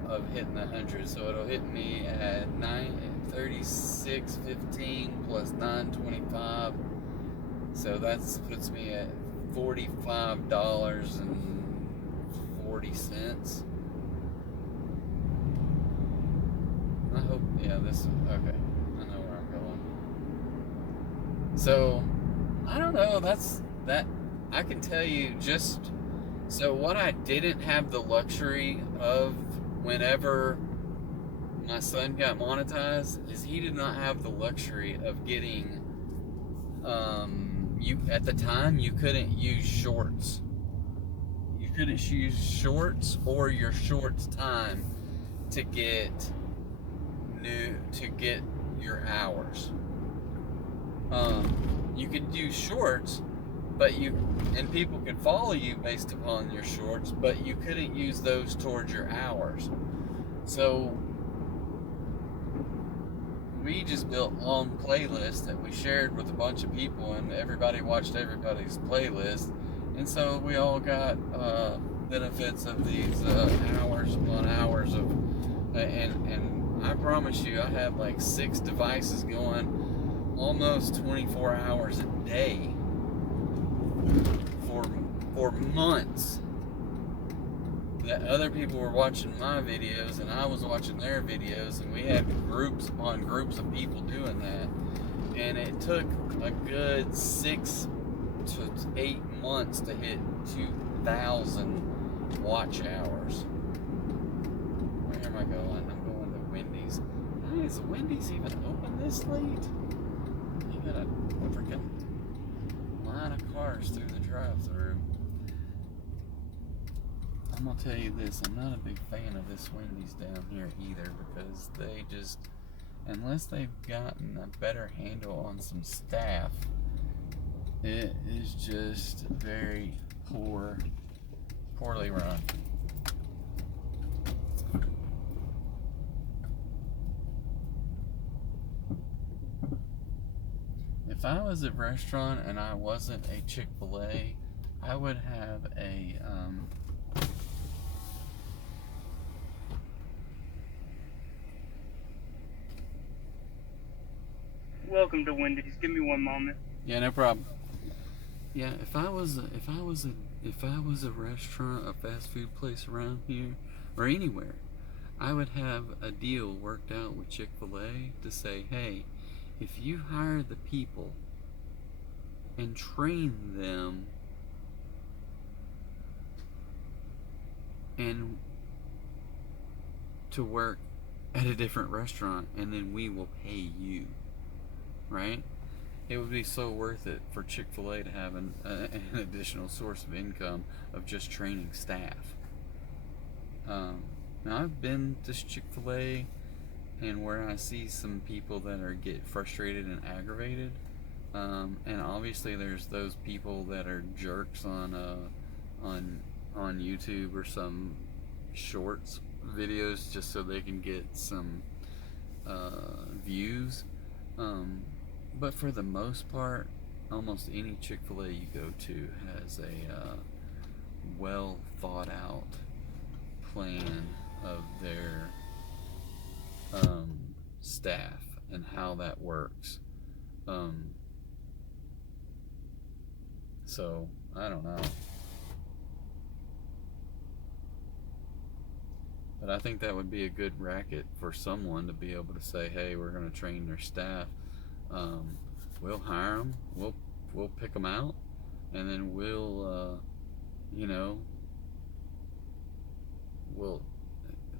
of hitting 100. So it'll hit me at 36.15 plus 925. So that puts me at $45.40. I hope, yeah, this is, okay, I know where I'm going. So, I don't know, that, I can tell you just, so what I didn't have the luxury of whenever my son got monetized is he did not have the luxury of getting, at the time, you couldn't use shorts. You couldn't use shorts or your shorts time to get your hours. You could use shorts, and people could follow you based upon your shorts, but you couldn't use those towards your hours. So we just built long playlists that we shared with a bunch of people, and everybody watched everybody's playlist, and so we all got benefits of these hours upon hours of, and I promise you, I have like 6 devices going almost 24 hours a day for months. That other people were watching my videos and I was watching their videos, and we had groups upon groups of people doing that. And it took a good 6 to 8 months to hit 2,000 watch hours. Where am I going? I'm going to Wendy's. Why is Wendy's even open this late? You got a freaking line of cars through the drive-thru. I'm gonna tell you this, I'm not a big fan of this Wendy's down here either, because they just, unless they've gotten a better handle on some staff, it is just very poorly run. If I was a restaurant and I wasn't a Chick-fil-A, I would have a Welcome to Wendy's. Give me one moment. yeah, no problem. Yeah, if I was a restaurant, a fast food place around here or anywhere, I would have a deal worked out with Chick-fil-A to say, hey, if you hire the people and train them and to work at a different restaurant, and then we will pay you, right? It would be so worth it for Chick-fil-A to have an additional source of income of just training staff. Now I've been to Chick-fil-A, and where I see some people that get frustrated and aggravated, and obviously there's those people that are jerks on YouTube or some shorts videos just so they can get some views. But for the most part, almost any Chick-fil-A you go to has a well thought out plan of their staff and how that works. So I don't know, but I think that would be a good racket for someone to be able to say, hey, we're going to train their staff. We'll hire them, we'll pick them out, and then we'll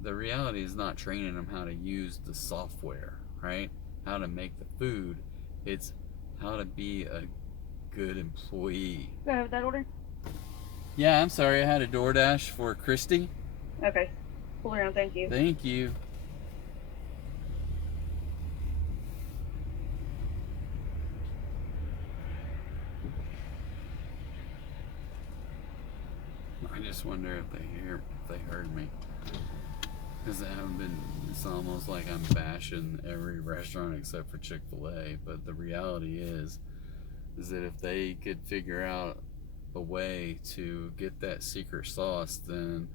the reality is not training them how to use the software, right? How to make the food. It's how to be a good employee. Go ahead with that order. Yeah, I'm sorry, I had a DoorDash for Christy. Okay. Pull around, thank you. Thank you. I just wonder if they heard me. Because it's almost like I'm bashing every restaurant except for Chick-fil-A. But the reality is that if they could figure out a way to get that secret sauce, then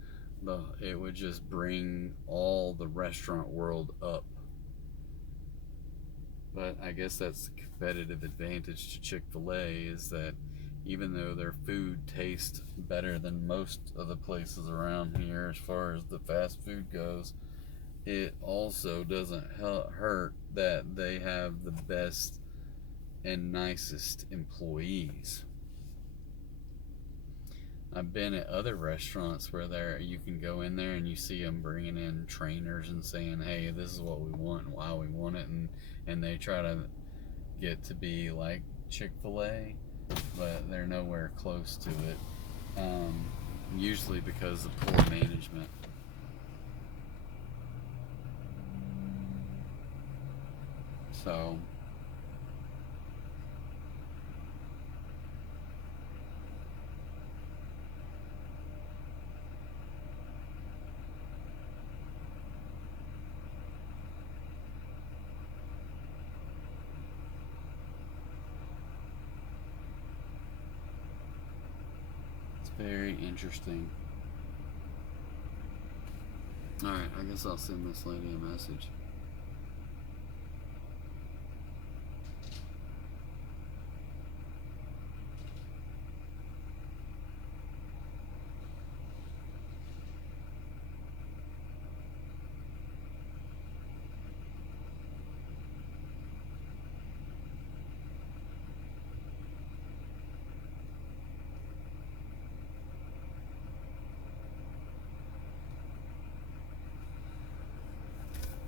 it would just bring all the restaurant world up. But I guess that's the competitive advantage to Chick-fil-A, is that even though their food tastes better than most of the places around here as far as the fast food goes, it also doesn't hurt that they have the best and nicest employees. I've been at other restaurants where you can go in there and you see them bringing in trainers and saying, hey, this is what we want and why we want it, and they try to get to be like Chick-fil-A, but they're nowhere close to it, usually because of poor management. So very interesting. Alright, I guess I'll send this lady a message.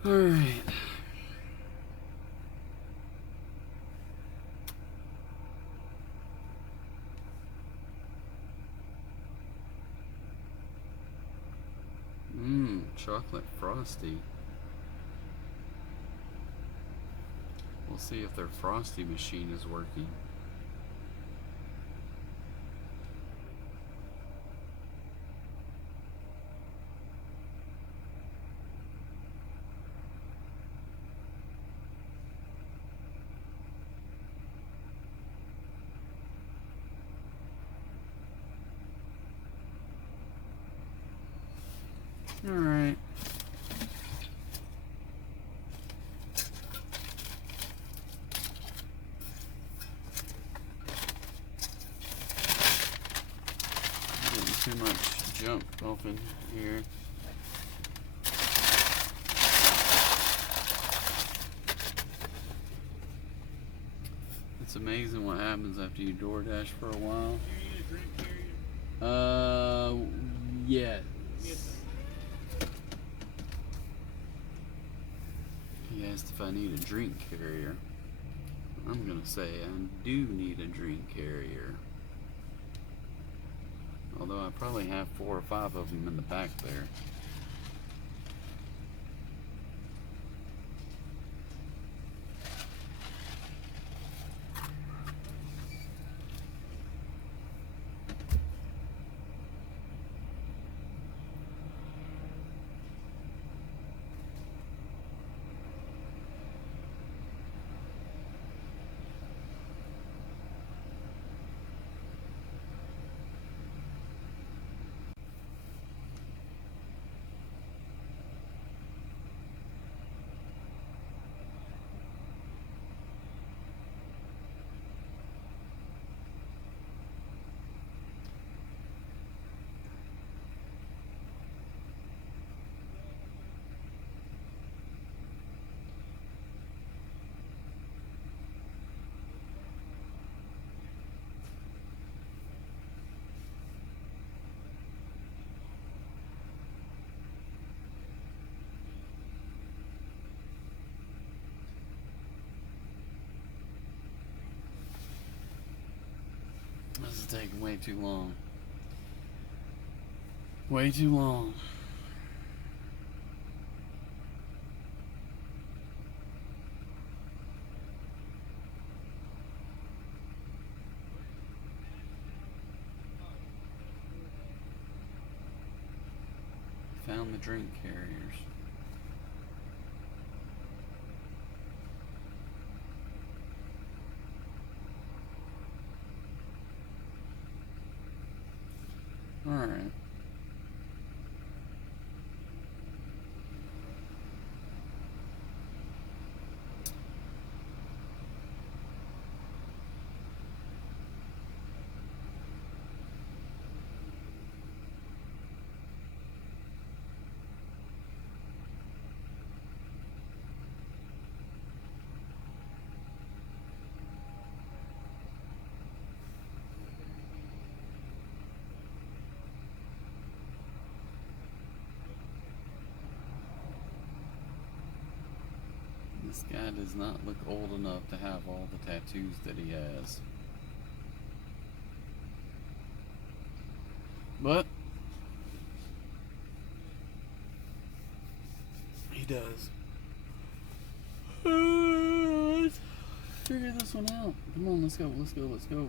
All right. Chocolate frosty. We'll see if their frosty machine is working. Alright. Getting too much junk off in here. It's amazing what happens after you DoorDash for a while. Do you need a drink carrier? Yes. Yes, He asked if I need a drink carrier. I'm gonna say I do need a drink carrier. Although I probably have 4 or 5 of them in the back there. This is taking way too long. Way too long. Found the drink carriers. All right. This guy does not look old enough to have all the tattoos that he has. But he does. Let's figure this one out. Come on, let's go, let's go, let's go.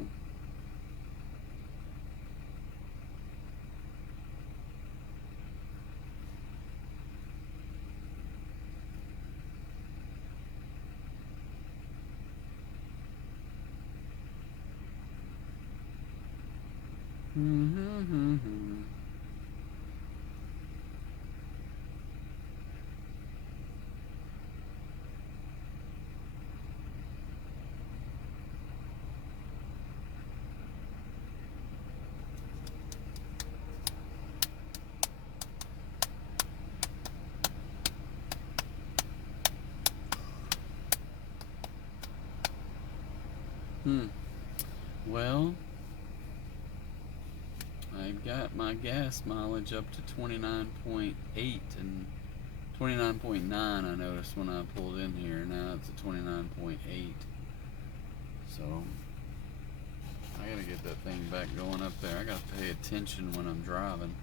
Well, I got my gas mileage up to 29.8 and 29.9 I noticed when I pulled in here. Now it's at 29.8. So I gotta get that thing back going up there. I gotta pay attention when I'm driving.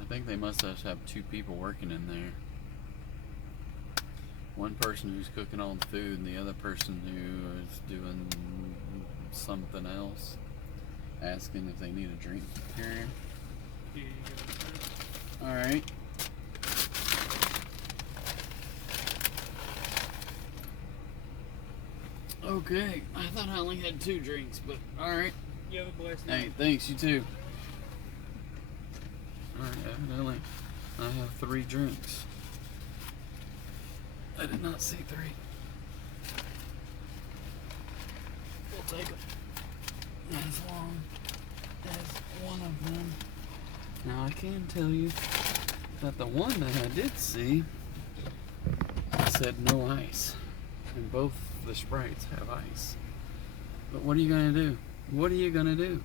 I think they must have 2 people working in there. One person who's cooking all the food and the other person who is doing something else, asking if they need a drink carrier. Here you go, sir. Alright. Okay, I thought I only had 2 drinks, but alright. You have a blessed night. Hey, thanks, you too. Alright, evidently I have 3 drinks. I did not see 3. We'll take them as long as one of them. Now I can tell you that the one that I did see said no ice. And both the Sprites have ice. But what are you gonna do? What are you gonna do?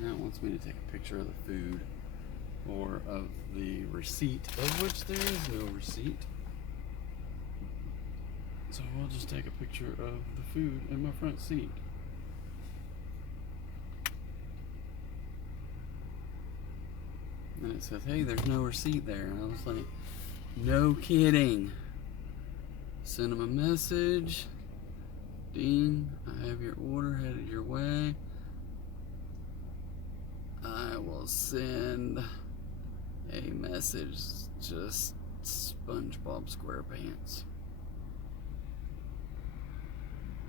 Now it wants me to take a picture of the food or of the receipt, of which there is no receipt. So we'll just take a picture of the food in my front seat. And it says, hey, there's no receipt there. And I was like, no kidding. Send him a message. Dean, I have your order headed your way. I will send a message, just SpongeBob SquarePants.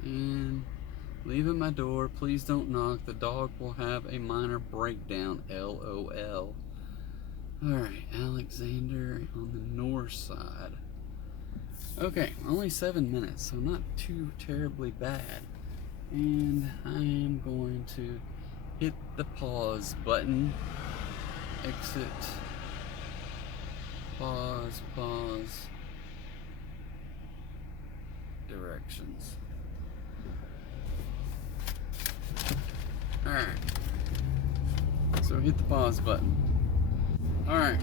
And leave at my door. Please don't knock. The dog will have a minor breakdown. LOL. Alright, Alexander on the north side. Okay, only 7 minutes, so not too terribly bad. And I am going to hit the pause button. Exit. Pause, pause. Directions. Alright. So hit the pause button. Alright.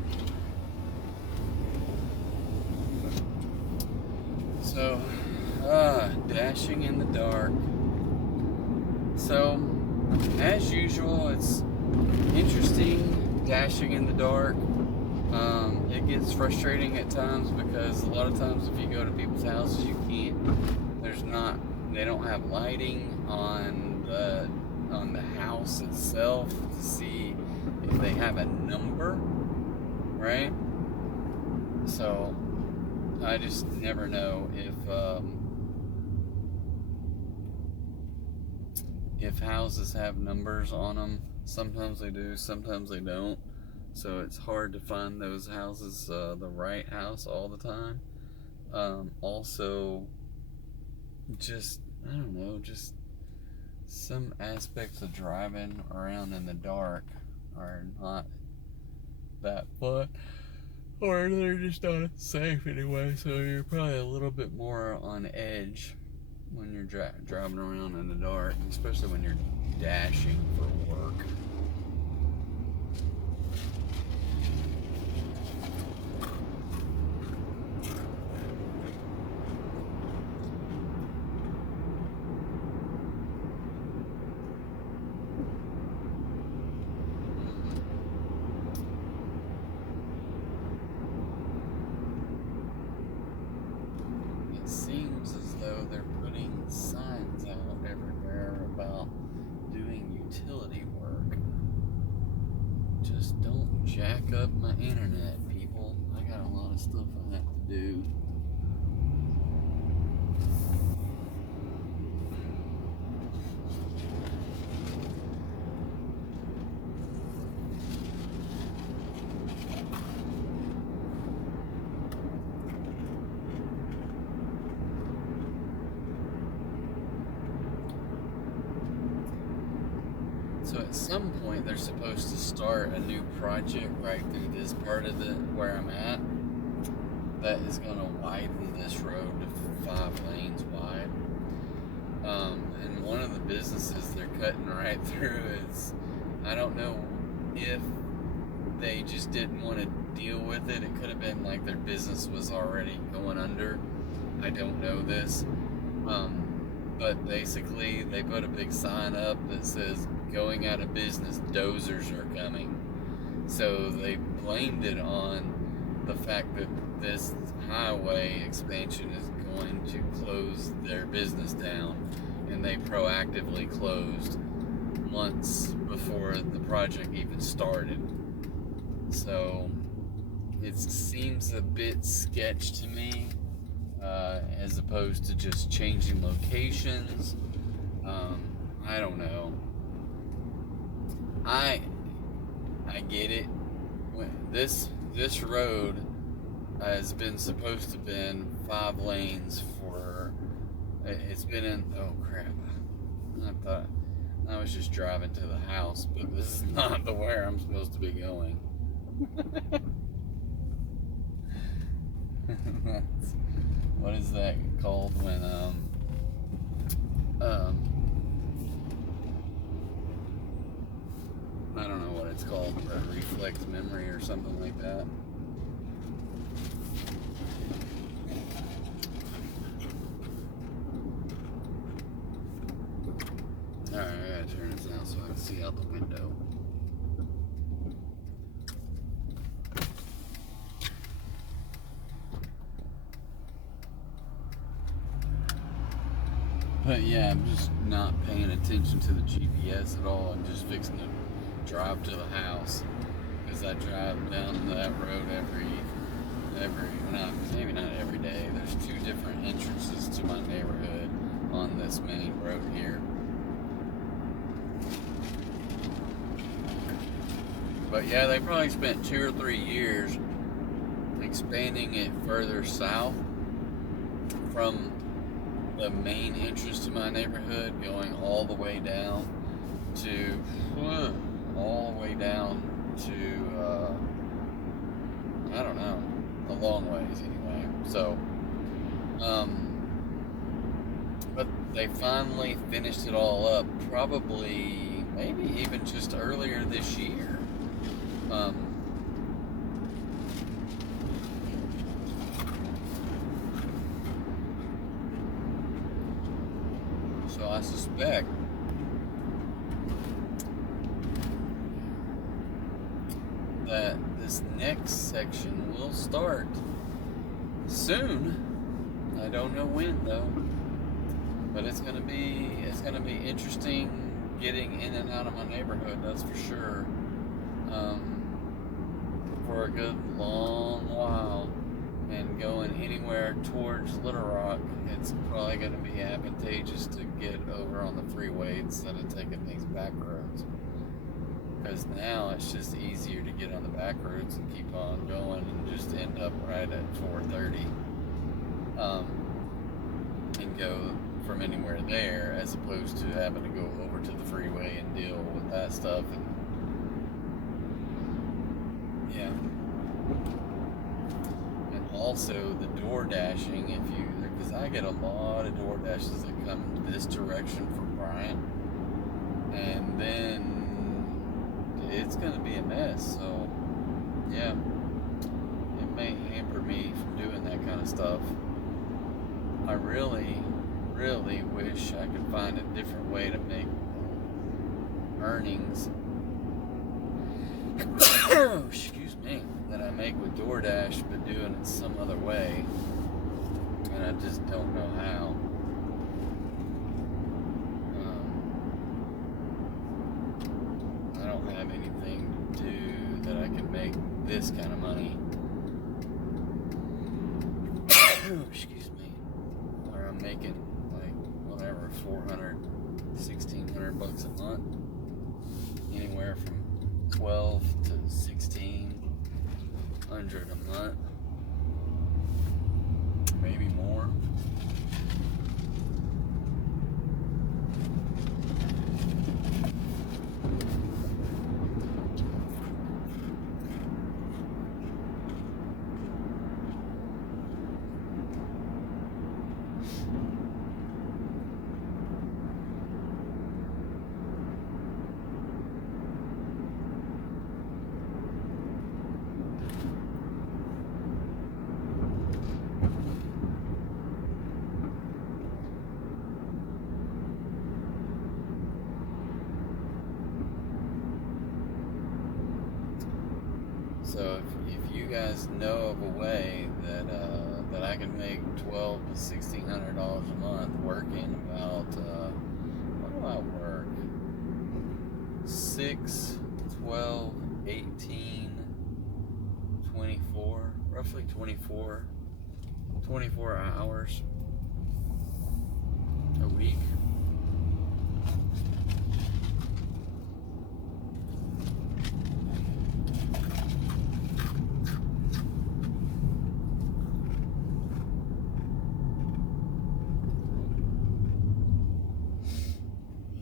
So, dashing in the dark. So, as usual, it's interesting dashing in the dark. It gets frustrating at times because a lot of times if you go to people's houses, you can't, they don't have lighting on the house itself to see if they have a number, right? So I just never know if houses have numbers on them. Sometimes they do, sometimes they don't. So it's hard to find those houses, the right house all the time. Also, just, I don't know, just some aspects of driving around in the dark are not that fun, or they're just not safe anyway, so you're probably a little bit more on edge when you're driving around in the dark, especially when you're dashing for work. Seems as though they're putting signs out everywhere about doing utility work. Just don't jack up my internet, people. I got a lot of stuff I have to do. So at some point they're supposed to start a new project right through this part of it where I'm at that is going to widen this road to 5 lanes wide. And one of the businesses they're cutting right through is, I don't know if they just didn't want to deal with it. It could have been like their business was already going under. I don't know this. But basically they put a big sign up that says, going out of business, dozers are coming. So they blamed it on the fact that this highway expansion is going to close their business down, and they proactively closed months before the project even started. So it seems a bit sketch to me, as opposed to just changing locations. I don't know. I get it. This road has been supposed to have been 5 lanes for. It's been in. Oh crap! I thought I was just driving to the house, but this is not the where I'm supposed to be going. What is that called when I don't know what it's called, a reflex memory or something like that. Alright, I gotta turn this down so I can see out the window. But yeah, I'm just not paying attention to the GPS at all. I'm just fixing to drive to the house, because I drive down that road maybe not every day. There's 2 different entrances to my neighborhood on this main road here. But yeah, they probably spent 2 or 3 years expanding it further south from the main entrance to my neighborhood, going all the way down to I don't know, a long ways anyway. So but they finally finished it all up, probably maybe even just earlier this year. So I suspect that this next section will start soon. I don't know when though, but it's gonna be interesting getting in and out of my neighborhood. That's for sure. For a good long while, and going anywhere towards Little Rock, it's probably going to be advantageous to get over on the freeway instead of taking these back roads. Because now it's just easier to get on the back roads and keep on going and just end up right at 430. And go from anywhere there, as opposed to having to go over to the freeway and deal with that stuff. And yeah. And also the DoorDashing, because I get a lot of DoorDashes that come this direction from Rant, and then it's going to be a mess. So yeah, it may hamper me from doing that kind of stuff. I really wish I could find a different way to make earnings excuse me, that I make with DoorDash, but doing it some other way, and I just don't know how. I don't have anything to do that I can make this kind of money. Excuse me. Where I'm making like whatever, 400, 1,600 bucks a month, anywhere from 12 to 1,600 a month, maybe more. So if you guys know of a way that that I can make $1,200 to $1,600 a month working about what do I work? 6, 12, 18, 20. roughly 24 hours a week.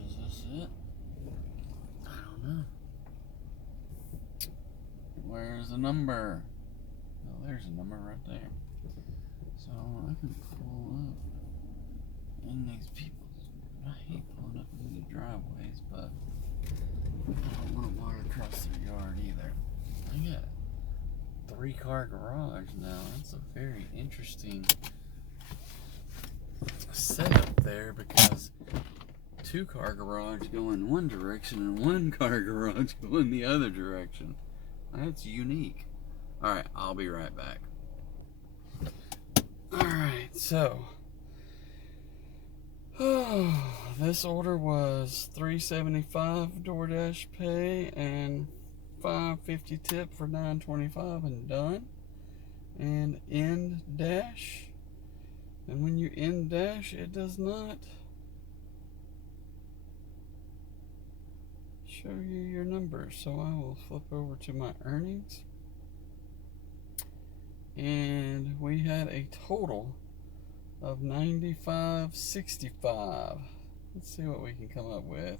Is this it? I don't know. Where's the number? Oh, there's a number right there. So I can pull up in these people's. I hate pulling up in these driveways, but I don't want to water across their yard either. I got a 3-car garage now. That's a very interesting setup there, because 2-car garage going one direction and 1-car garage going the other direction. That's unique. Alright, I'll be right back. Alright, so this order was $3.75 DoorDash pay and $5.50 tip for $9.25 and done. And end dash. And when you end dash, it does not show you your numbers. So I will flip over to my earnings. And we had a total of $95.65. Let's see what we can come up with.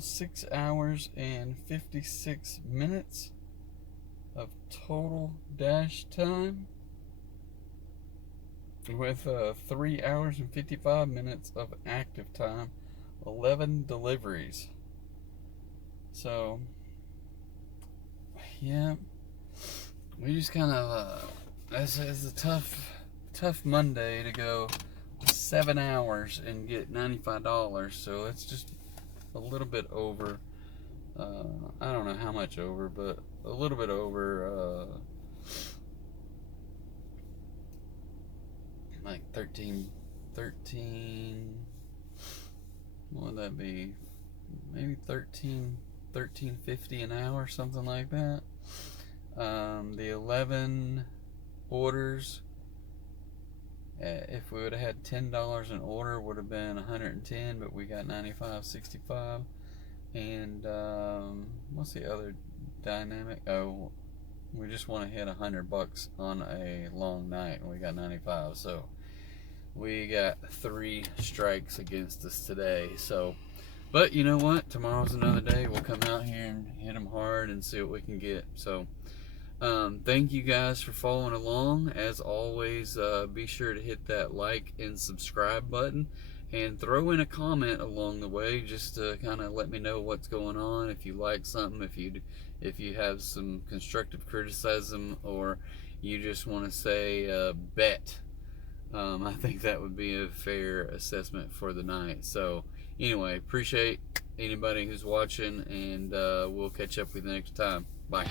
6 hours and 56 minutes of total dash time, with 3 hours and 55 minutes of active time, 11 deliveries. So yeah, we just kind of it's a tough Monday to go 7 hours and get $95. So it's just a little bit over. I don't know how much over, but a little bit over. Like 13. What would that be? Maybe 13.50 an hour, something like that. The 11 orders, if we would have had $10 an order, would have been $110, but we got $95.65. And what's the other dynamic? Oh, we just want to hit $100 on a long night, and we got 95. So we got 3 strikes against us today. So, but you know what? Tomorrow's another day. We'll come out here and hit them hard and see what we can get. So thank you guys for following along. As always, be sure to hit that like and subscribe button, and throw in a comment along the way, just to kind of let me know what's going on. If you like something, if you have some constructive criticism, or you just want to say bet, I think that would be a fair assessment for the night. So anyway, appreciate anybody who's watching, and we'll catch up with you next time. Bye.